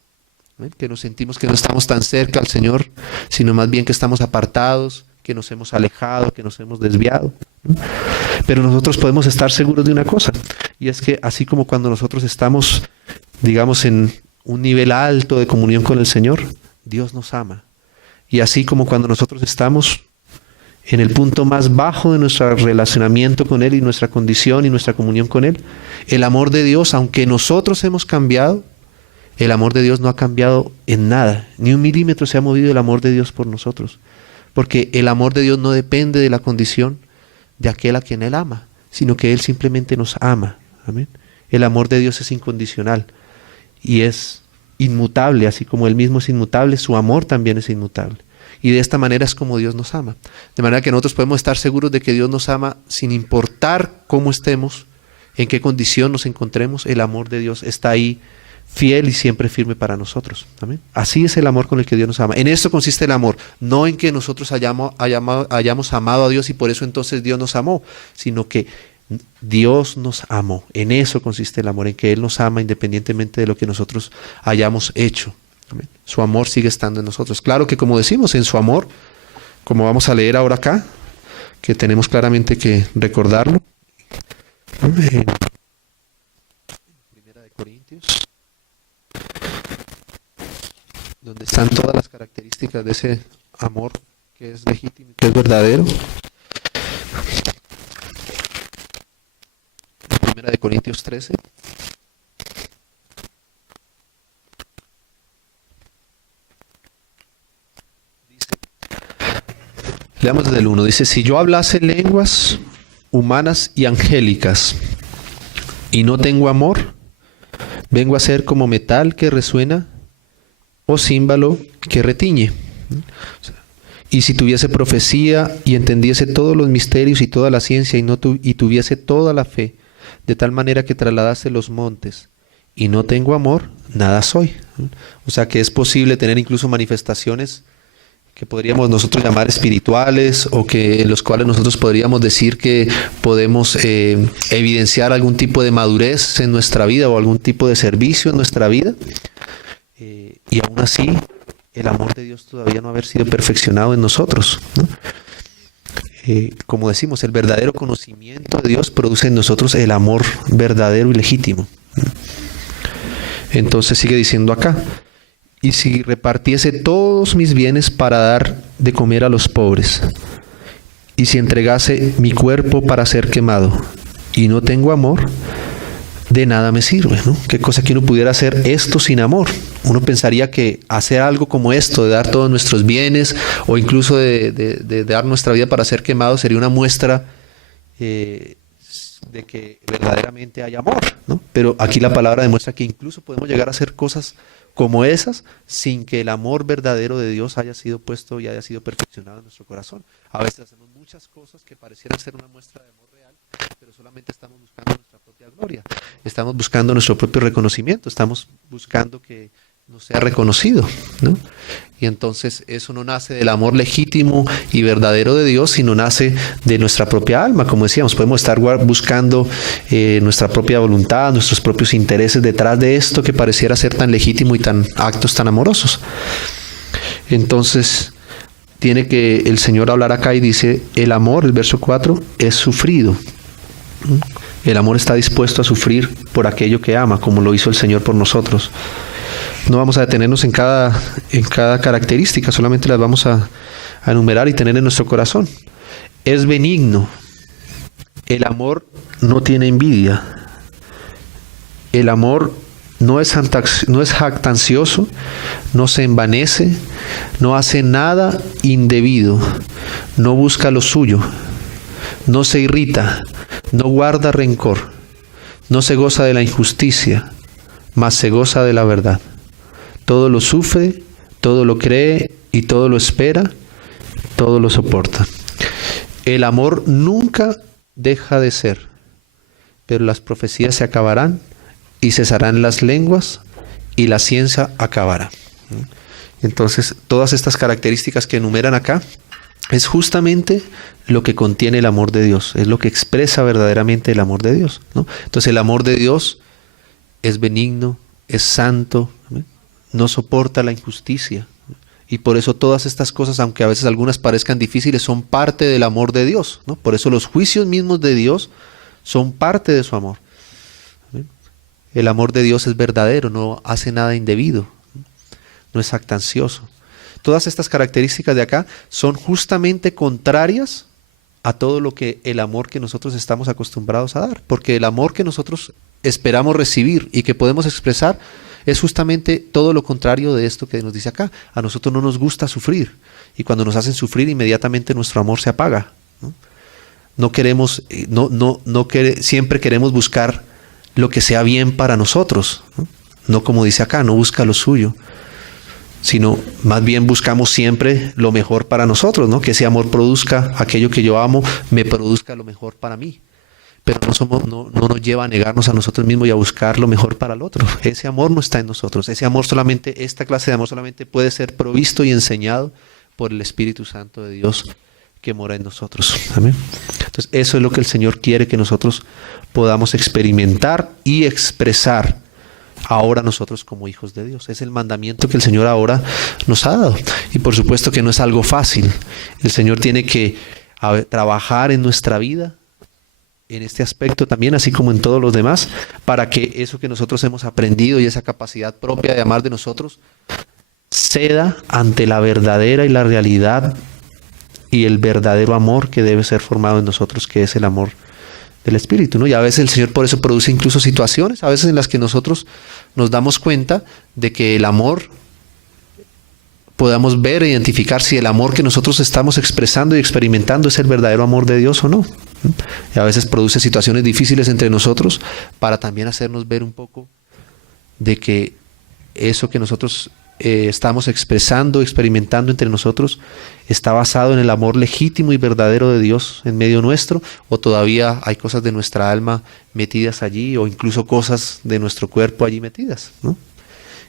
¿eh? Que nos sentimos que no estamos tan cerca al Señor, sino más bien que estamos apartados, que nos hemos alejado, que nos hemos desviado, ¿no? Pero nosotros podemos estar seguros de una cosa, y es que así como cuando nosotros estamos, digamos, en un nivel alto de comunión con el Señor, Dios nos ama. Y así como cuando nosotros estamos en el punto más bajo de nuestro relacionamiento con Él y nuestra condición y nuestra comunión con Él, el amor de Dios, aunque nosotros hemos cambiado, el amor de Dios no ha cambiado en nada. Ni un milímetro se ha movido el amor de Dios por nosotros. Porque el amor de Dios no depende de la condición de aquel a quien Él ama, sino que Él simplemente nos ama. Amén. El amor de Dios es incondicional y es inmutable, así como Él mismo es inmutable, su amor también es inmutable. Y de esta manera es como Dios nos ama. De manera que nosotros podemos estar seguros de que Dios nos ama sin importar cómo estemos, en qué condición nos encontremos, el amor de Dios está ahí, fiel y siempre firme para nosotros. Amén. Así es el amor con el que Dios nos ama. En esto consiste el amor, no en que nosotros hayamos amado a Dios y por eso entonces Dios nos amó, sino que Dios nos amó. En eso consiste el amor, en que Él nos ama independientemente de lo que nosotros hayamos hecho. Amén. Su amor sigue estando en nosotros. Claro que, como decimos, en su amor, como vamos a leer ahora acá, que tenemos claramente que recordarlo. En Primera de Corintios, donde están todas las características de ese amor que es legítimo y que es verdadero. 1 Primera de Corintios 13. Leamos desde el 1. Dice, si yo hablase lenguas humanas y angélicas y no tengo amor, vengo a ser como metal que resuena o címbalo que retiñe. Y si tuviese profecía y entendiese todos los misterios y toda la ciencia y tuviese toda la fe, de tal manera que trasladase los montes, y no tengo amor, nada soy. O sea que es posible tener incluso manifestaciones que podríamos nosotros llamar espirituales, o que en los cuales nosotros podríamos decir que podemos evidenciar algún tipo de madurez en nuestra vida o algún tipo de servicio en nuestra vida, y aún así el amor de Dios todavía no haber sido perfeccionado en nosotros, ¿no? Como decimos, el verdadero conocimiento de Dios produce en nosotros el amor verdadero y legítimo. Entonces sigue diciendo acá, y si repartiese todos mis bienes para dar de comer a los pobres, y si entregase mi cuerpo para ser quemado, y no tengo amor, de nada me sirve, ¿no? Qué cosa que uno pudiera hacer esto sin amor. Uno pensaría que hacer algo como esto, de dar todos nuestros bienes, o incluso de dar nuestra vida para ser quemado, sería una muestra de que verdaderamente hay amor, ¿no? Pero aquí la palabra demuestra que incluso podemos llegar a hacer cosas como esas sin que el amor verdadero de Dios haya sido puesto y haya sido perfeccionado en nuestro corazón. A veces hacemos muchas cosas que parecieran ser una muestra de amor real, pero solamente estamos buscando nuestra propia gloria, estamos buscando nuestro propio reconocimiento, estamos buscando que nos sea reconocido, ¿no? Y entonces eso no nace del amor legítimo y verdadero de Dios, sino nace de nuestra propia alma. Como decíamos, podemos estar buscando nuestra propia voluntad, nuestros propios intereses detrás de esto que pareciera ser tan legítimo y tan actos tan amorosos. Entonces tiene que el Señor hablar acá y dice, el amor, el verso 4, es sufrido. El amor está dispuesto a sufrir por aquello que ama, como lo hizo el Señor por nosotros. No vamos a detenernos en cada característica, solamente las vamos a enumerar y tener en nuestro corazón. Es benigno. El amor no tiene envidia. El amor no es jactancioso, no se envanece, no hace nada indebido, no busca lo suyo, no se irrita, no guarda rencor, no se goza de la injusticia, mas se goza de la verdad. Todo lo sufre, todo lo cree y todo lo espera, todo lo soporta. El amor nunca deja de ser, pero las profecías se acabarán y cesarán las lenguas y la ciencia acabará. Entonces, todas estas características que enumeran acá es justamente lo que contiene el amor de Dios, es lo que expresa verdaderamente el amor de Dios, ¿no? Entonces, el amor de Dios es benigno, es santo, ¿no? No soporta la injusticia. Y por eso todas estas cosas, aunque a veces algunas parezcan difíciles, son parte del amor de Dios, ¿no? Por eso los juicios mismos de Dios son parte de su amor. El amor de Dios es verdadero, no hace nada indebido, no es jactancioso. Todas estas características de acá son justamente contrarias a todo lo que el amor que nosotros estamos acostumbrados a dar, porque el amor que nosotros esperamos recibir y que podemos expresar es justamente todo lo contrario de esto que nos dice acá. A nosotros no nos gusta sufrir, y cuando nos hacen sufrir inmediatamente nuestro amor se apaga, ¿no? No queremos, siempre queremos buscar lo que sea bien para nosotros, ¿no? No como dice acá, no busca lo suyo, sino más bien buscamos siempre lo mejor para nosotros, ¿no? Que ese amor produzca aquello que yo amo, me produzca lo mejor para mí. Pero no nos lleva a negarnos a nosotros mismos y a buscar lo mejor para el otro. Ese amor no está en nosotros. Ese amor solamente, esta clase de amor solamente puede ser provisto y enseñado por el Espíritu Santo de Dios que mora en nosotros. Amén. Entonces, eso es lo que el Señor quiere que nosotros podamos experimentar y expresar ahora nosotros como hijos de Dios. Es el mandamiento que el Señor ahora nos ha dado. Y por supuesto que no es algo fácil. El Señor tiene que trabajar en nuestra vida, en este aspecto también, así como en todos los demás, para que eso que nosotros hemos aprendido y esa capacidad propia de amar de nosotros ceda ante la verdadera y la realidad y el verdadero amor que debe ser formado en nosotros, que es el amor del Espíritu, ¿no? Y a veces el Señor por eso produce incluso situaciones, a veces en las que nosotros nos damos cuenta de que el amor, podamos ver e identificar si el amor que nosotros estamos expresando y experimentando es el verdadero amor de Dios o no. Y a veces produce situaciones difíciles entre nosotros para también hacernos ver un poco de que eso que nosotros estamos expresando, experimentando entre nosotros, está basado en el amor legítimo y verdadero de Dios en medio nuestro, o todavía hay cosas de nuestra alma metidas allí, o incluso cosas de nuestro cuerpo allí metidas, ¿no?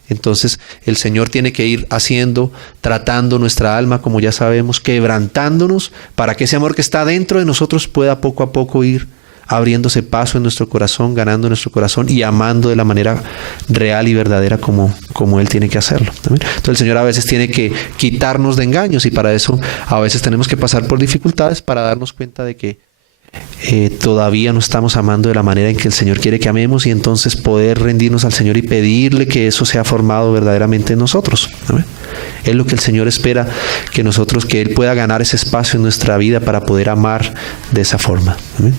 Entonces el Señor tiene que ir haciendo, tratando nuestra alma, como ya sabemos, quebrantándonos, para que ese amor que está dentro de nosotros pueda poco a poco ir abriéndose paso en nuestro corazón, ganando nuestro corazón y amando de la manera real y verdadera como Él tiene que hacerlo. ¿También? Entonces el Señor a veces tiene que quitarnos de engaños, y para eso a veces tenemos que pasar por dificultades para darnos cuenta de que todavía no estamos amando de la manera en que el Señor quiere que amemos, y entonces poder rendirnos al Señor y pedirle que eso sea formado verdaderamente en nosotros. ¿También? Es lo que el Señor espera, que nosotros, que Él pueda ganar ese espacio en nuestra vida para poder amar de esa forma. ¿También?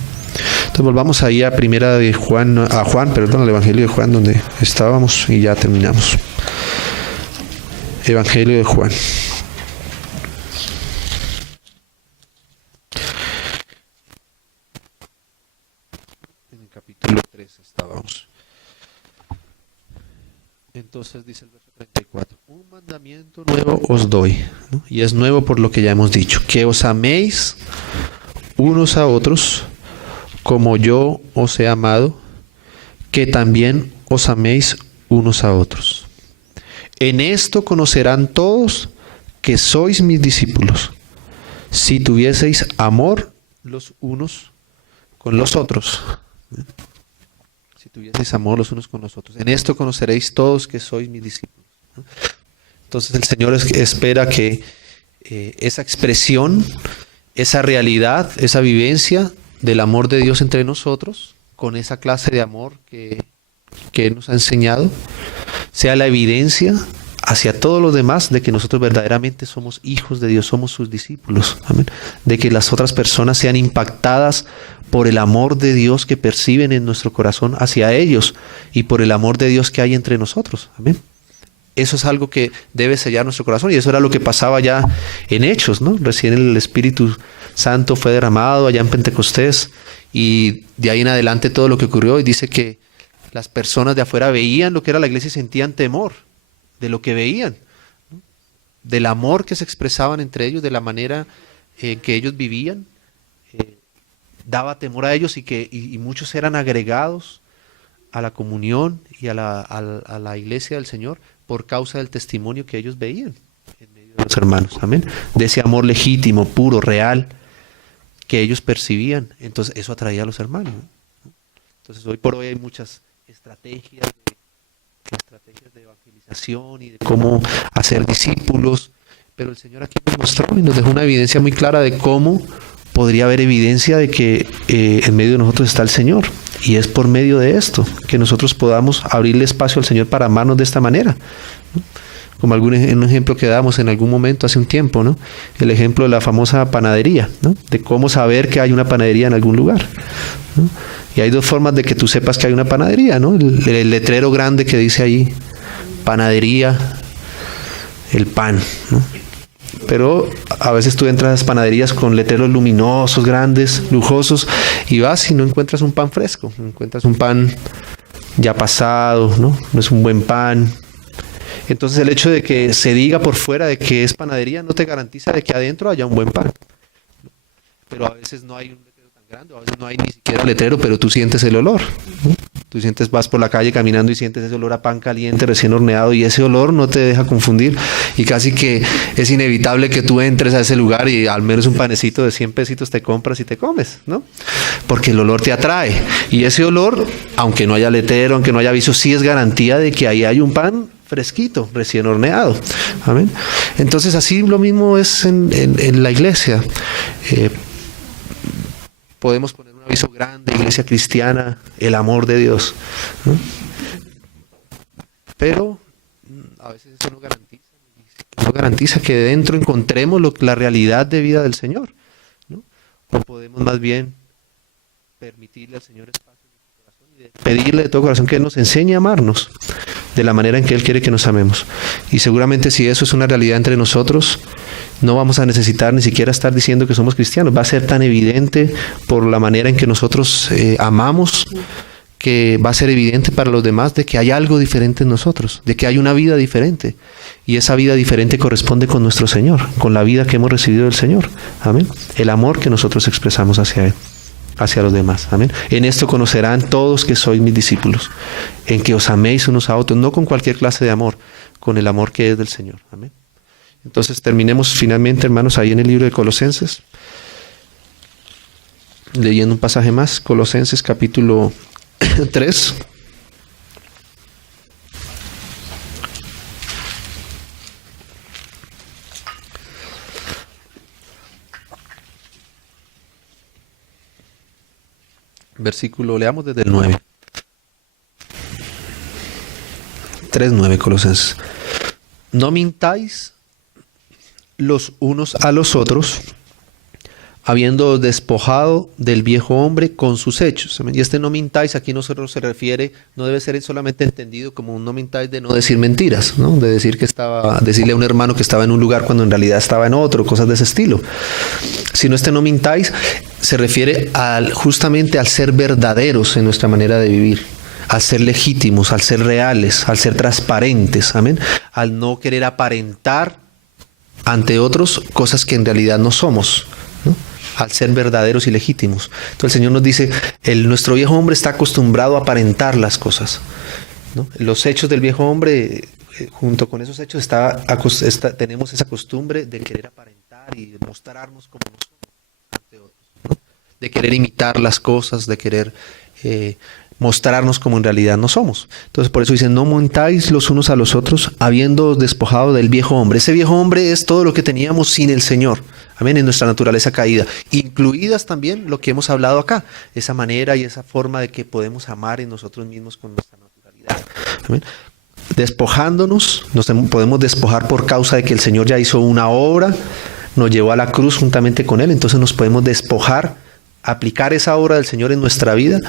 Entonces volvamos ahí a primera de Juan, al Evangelio de Juan, donde estábamos, y ya terminamos. Evangelio de Juan. En el capítulo 3 estábamos. Entonces dice el verso 34: un mandamiento nuevo os doy, ¿no? Y es nuevo por lo que ya hemos dicho, que os améis unos a otros, como yo os he amado, que también os améis unos a otros. En esto conocerán todos que sois mis discípulos, si tuvieseis amor los unos con los otros. Si tuvieseis amor los unos con los otros. En esto conoceréis todos que sois mis discípulos. Entonces el Señor espera que esa expresión, esa realidad, esa vivencia del amor de Dios entre nosotros, con esa clase de amor que Él nos ha enseñado, sea la evidencia hacia todos los demás de que nosotros verdaderamente somos hijos de Dios, somos sus discípulos. Amén. De que las otras personas sean impactadas por el amor de Dios que perciben en nuestro corazón hacia ellos, y por el amor de Dios que hay entre nosotros. Amén. Eso es algo que debe sellar nuestro corazón, y eso era lo que pasaba ya en Hechos, ¿no? Recién el Espíritu Santo fue derramado allá en Pentecostés, y de ahí en adelante todo lo que ocurrió, y dice que las personas de afuera veían lo que era la iglesia y sentían temor de lo que veían, ¿no? Del amor que se expresaban entre ellos, de la manera en que ellos vivían, daba temor a ellos, y muchos eran agregados a la comunión y a la iglesia del Señor por causa del testimonio que ellos veían en medio de los hermanos. Amén. De ese amor legítimo, puro, real, que ellos percibían. Entonces eso atraía a los hermanos, ¿no? Entonces hoy por hoy hay muchas estrategias de evangelización y de cómo hacer discípulos, pero el Señor aquí nos mostró y nos dejó una evidencia muy clara de cómo podría haber evidencia de que en medio de nosotros está el Señor, y es por medio de esto que nosotros podamos abrirle espacio al Señor para amarnos de esta manera, ¿no? Como un ejemplo que damos en algún momento hace un tiempo, ¿no? El ejemplo de la famosa panadería, ¿no? De cómo saber que hay una panadería en algún lugar, ¿no? Y hay dos formas de que tú sepas que hay una panadería, ¿no? El letrero grande que dice ahí, panadería, el pan, ¿no? Pero a veces tú entras a las panaderías con letreros luminosos, grandes, lujosos, y vas y no encuentras un pan fresco, encuentras un pan ya pasado, ¿no? No es un buen pan. Entonces el hecho de que se diga por fuera de que es panadería no te garantiza de que adentro haya un buen pan. Pero a veces no hay un letrero tan grande, a veces no hay ni siquiera letrero, pero tú sientes el olor, ¿no? Tú vas por la calle caminando y sientes ese olor a pan caliente, recién horneado, y ese olor no te deja confundir, y casi que es inevitable que tú entres a ese lugar y al menos un panecito de 100 pesitos te compras y te comes, ¿no? Porque el olor te atrae, y ese olor, aunque no haya letrero, aunque no haya aviso, sí es garantía de que ahí hay un pan fresquito, recién horneado. Amén. Entonces así lo mismo es en la iglesia. Podemos poner un aviso grande, iglesia cristiana, el amor de Dios, ¿no? Pero a veces eso no garantiza que dentro encontremos la realidad de vida del Señor, ¿no? O podemos más bien permitirle al Señor espacio en nuestro corazón y de pedirle de todo corazón que Él nos enseñe a amarnos de la manera en que Él quiere que nos amemos. Y seguramente si eso es una realidad entre nosotros, no vamos a necesitar ni siquiera estar diciendo que somos cristianos. Va a ser tan evidente por la manera en que nosotros amamos, que va a ser evidente para los demás de que hay algo diferente en nosotros, de que hay una vida diferente. Y esa vida diferente corresponde con nuestro Señor, con la vida que hemos recibido del Señor. Amén. El amor que nosotros expresamos hacia Él, hacia los demás. Amén. En esto conocerán todos que sois mis discípulos, en que os améis unos a otros, no con cualquier clase de amor, con el amor que es del Señor. Amén. Entonces terminemos finalmente, hermanos, ahí en el libro de Colosenses, leyendo un pasaje más, Colosenses capítulo 3. Versículo, leamos desde el 9. 3:9 Colosenses. No mintáis los unos a los otros, habiendo despojado del viejo hombre con sus hechos. Y este no mintáis aquí no solo se refiere, no debe ser solamente entendido como un no mintáis de no decir mentiras, ¿no? De decir decirle a un hermano que estaba en un lugar cuando en realidad estaba en otro, cosas de ese estilo. Sino este no mintáis se refiere justamente al ser verdaderos en nuestra manera de vivir, al ser legítimos, al ser reales, al ser transparentes, amén, al no querer aparentar ante otros cosas que en realidad no somos, ¿no? Al ser verdaderos y legítimos. Entonces el Señor nos dice, nuestro viejo hombre está acostumbrado a aparentar las cosas, ¿no? Los hechos del viejo hombre, junto con esos hechos, tenemos esa costumbre de querer aparentar y de mostrarnos como no somos ante otros, ¿no? De querer imitar las cosas, de querer mostrarnos como en realidad no somos. Entonces por eso dicen, no montáis los unos a los otros, habiendo despojado del viejo hombre. Ese viejo hombre es todo lo que teníamos sin el Señor, amén, en nuestra naturaleza caída, incluidas también lo que hemos hablado acá, esa manera y esa forma de que podemos amar en nosotros mismos con nuestra naturalidad, amén. Despojándonos, nos podemos despojar por causa de que el Señor ya hizo una obra, nos llevó a la cruz juntamente con Él, entonces nos podemos despojar, aplicar esa obra del Señor en nuestra vida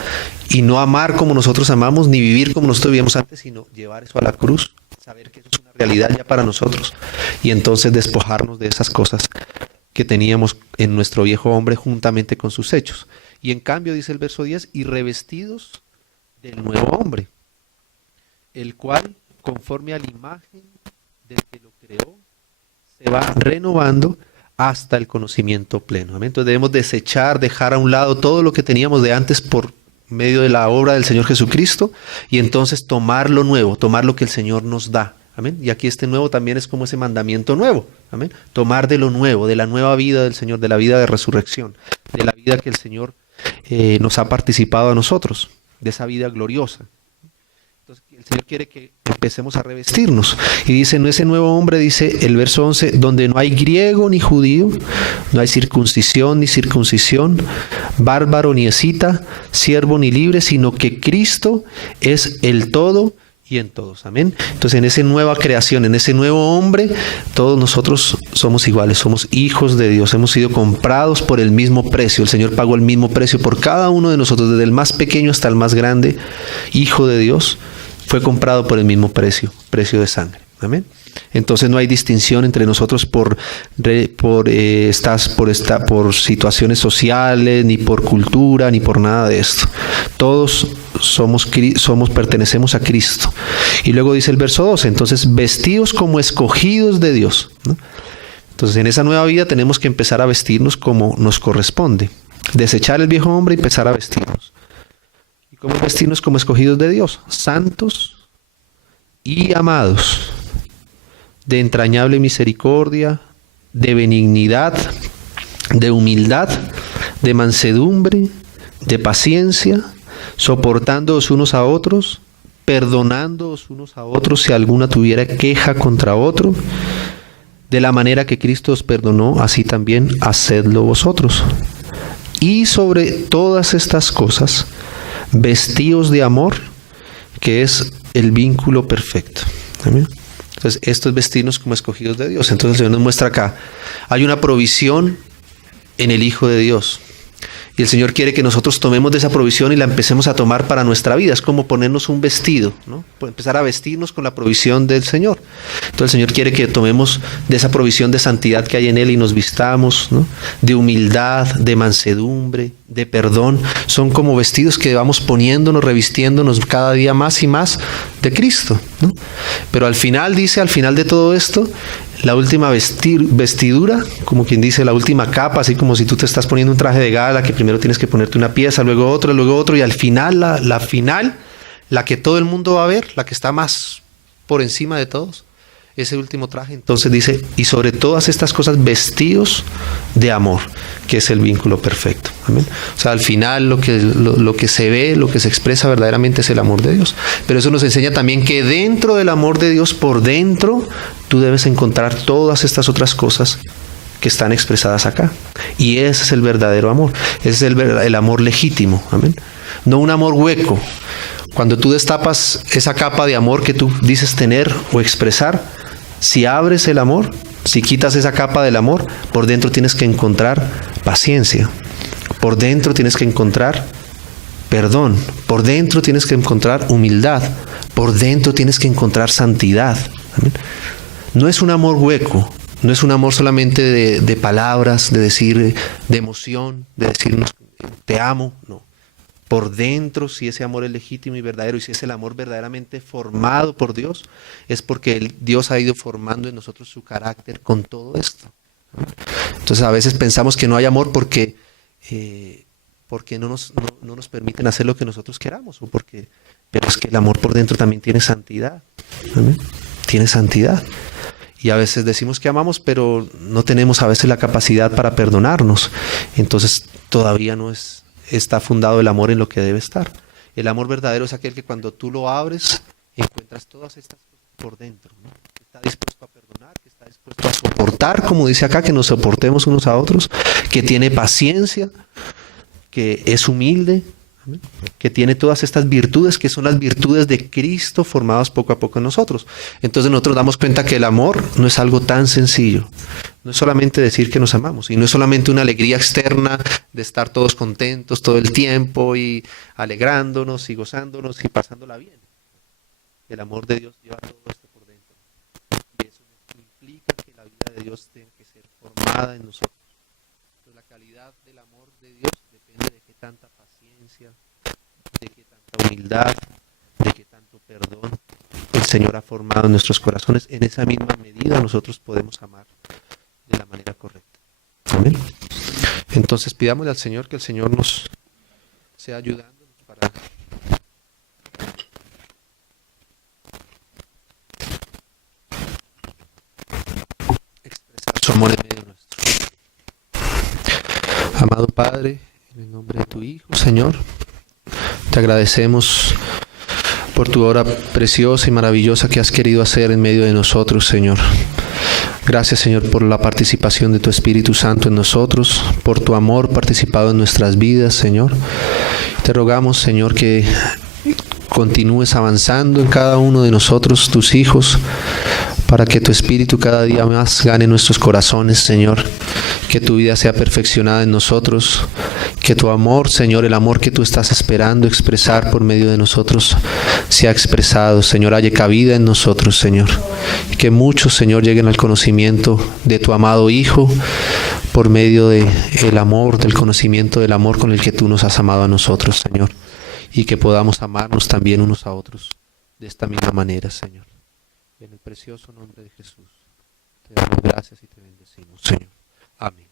y no amar como nosotros amamos, ni vivir como nosotros vivíamos antes, sino llevar eso a la cruz, saber que eso es una realidad ya para nosotros y entonces despojarnos de esas cosas que teníamos en nuestro viejo hombre juntamente con sus hechos. Y en cambio, dice el verso 10, y revestidos del nuevo hombre, el cual, conforme a la imagen del que lo creó, se va renovando hasta el conocimiento pleno. ¿Amén? Entonces debemos dejar a un lado todo lo que teníamos de antes por medio de la obra del Señor Jesucristo y entonces tomar lo nuevo, tomar lo que el Señor nos da. Amén. Y aquí este nuevo también es como ese mandamiento nuevo. Amén. Tomar de lo nuevo, de la nueva vida del Señor, de la vida de resurrección, de la vida que el Señor nos ha participado a nosotros, de esa vida gloriosa. Entonces el Señor quiere que empecemos a revestirnos. Y dice, en ese nuevo hombre, dice el verso 11, donde no hay griego ni judío, no hay circuncisión ni circuncisión, bárbaro ni escita, siervo ni libre, sino que Cristo es el todo y en todos. Amén. Entonces en esa nueva creación, en ese nuevo hombre, todos nosotros somos iguales, somos hijos de Dios, hemos sido comprados por el mismo precio. El Señor pagó el mismo precio por cada uno de nosotros, desde el más pequeño hasta el más grande, hijo de Dios. Fue comprado por el mismo precio de sangre. Amén. Entonces no hay distinción entre nosotros por situaciones sociales, ni por cultura, ni por nada de esto. Todos pertenecemos a Cristo. Y luego dice el verso 12, entonces vestidos como escogidos de Dios, ¿no? Entonces en esa nueva vida tenemos que empezar a vestirnos como nos corresponde. Desechar el viejo hombre y empezar a vestirnos. ¿Cómo vestirnos como escogidos de Dios? Santos y amados, de entrañable misericordia, de benignidad, de humildad, de mansedumbre, de paciencia, soportándoos unos a otros, perdonándoos unos a otros si alguna tuviera queja contra otro, de la manera que Cristo os perdonó, así también hacedlo vosotros. Y sobre todas estas cosas, vestíos de amor, que es el vínculo perfecto. ¿Amén? Entonces, esto es vestirnos como escogidos de Dios. Entonces el Señor nos muestra acá, hay una provisión en el Hijo de Dios. Y el Señor quiere que nosotros tomemos de esa provisión y la empecemos a tomar para nuestra vida. Es como ponernos un vestido, ¿no? Empezar a vestirnos con la provisión del Señor. Entonces el Señor quiere que tomemos de esa provisión de santidad que hay en Él y nos vistamos, ¿no? De humildad, de mansedumbre, de perdón. Son como vestidos que vamos poniéndonos, revistiéndonos cada día más y más de Cristo, ¿no? Pero al final, dice, al final de todo esto, la última vestidura, como quien dice, la última capa, así como si tú te estás poniendo un traje de gala, que primero tienes que ponerte una pieza, luego otro, y al final, la final, la que todo el mundo va a ver, la que está más por encima de todos, ese último traje. Entonces dice, y sobre todas estas cosas vestidos de amor, que es el vínculo perfecto. Amén. O sea, al final lo que se ve, lo que se expresa verdaderamente es el amor de Dios. Pero eso nos enseña también que dentro del amor de Dios, por dentro, tú debes encontrar todas estas otras cosas que están expresadas acá. Y ese es el verdadero amor. Ese es el amor legítimo. Amén. No un amor hueco. Cuando tú destapas esa capa de amor que tú dices tener o expresar, si abres el amor, si quitas esa capa del amor, por dentro tienes que encontrar paciencia. Por dentro tienes que encontrar perdón. Por dentro tienes que encontrar humildad. Por dentro tienes que encontrar santidad. ¿Amén? No es un amor hueco. No es un amor solamente de palabras, de decir, de emoción, de decirnos te amo. No. Por dentro, si ese amor es legítimo y verdadero, y si es el amor verdaderamente formado por Dios, es porque Dios ha ido formando en nosotros su carácter con todo esto. Entonces a veces pensamos que no hay amor porque no nos permiten hacer lo que nosotros queramos, pero es que el amor por dentro también tiene santidad. ¿Amén? Tiene santidad. Y a veces decimos que amamos, pero no tenemos a veces la capacidad para perdonarnos. Entonces todavía no está fundado el amor en lo que debe estar. El amor verdadero es aquel que cuando tú lo abres, encuentras todas estas cosas por dentro, ¿no? Que está dispuesto a perdonar, que está dispuesto a soportar, como dice acá, que nos soportemos unos a otros, que tiene paciencia, que es humilde, ¿amén? Que tiene todas estas virtudes que son las virtudes de Cristo formadas poco a poco en nosotros. Entonces nosotros damos cuenta que el amor no es algo tan sencillo. No es solamente decir que nos amamos, y no es solamente una alegría externa de estar todos contentos todo el tiempo y alegrándonos y gozándonos y pasándola bien. El amor de Dios lleva todo esto por dentro. Y eso implica que la vida de Dios tenga que ser formada en nosotros. Entonces, la calidad del amor de Dios depende de qué tanta paciencia, de qué tanta humildad, de qué tanto perdón el Señor ha formado en nuestros corazones. En esa misma medida nosotros podemos amar de la manera correcta. Amén. Entonces pidámosle al Señor que el Señor nos sea ayudándonos para expresar su amor en medio nuestro. Amado Padre, en el nombre de tu Hijo, Señor, te agradecemos por tu obra preciosa y maravillosa que has querido hacer en medio de nosotros, Señor. Gracias, Señor, por la participación de tu Espíritu Santo en nosotros, por tu amor participado en nuestras vidas, Señor. Te rogamos, Señor, que continúes avanzando en cada uno de nosotros, tus hijos, para que tu Espíritu cada día más gane nuestros corazones, Señor. Que tu vida sea perfeccionada en nosotros. Que tu amor, Señor, el amor que tú estás esperando expresar por medio de nosotros, sea expresado, Señor, halle cabida en nosotros, Señor. Y que muchos, Señor, lleguen al conocimiento de tu amado Hijo por medio del amor, del conocimiento del amor con el que tú nos has amado a nosotros, Señor. Y que podamos amarnos también unos a otros de esta misma manera, Señor. En el precioso nombre de Jesús, te damos gracias y te bendecimos, Señor. Amén.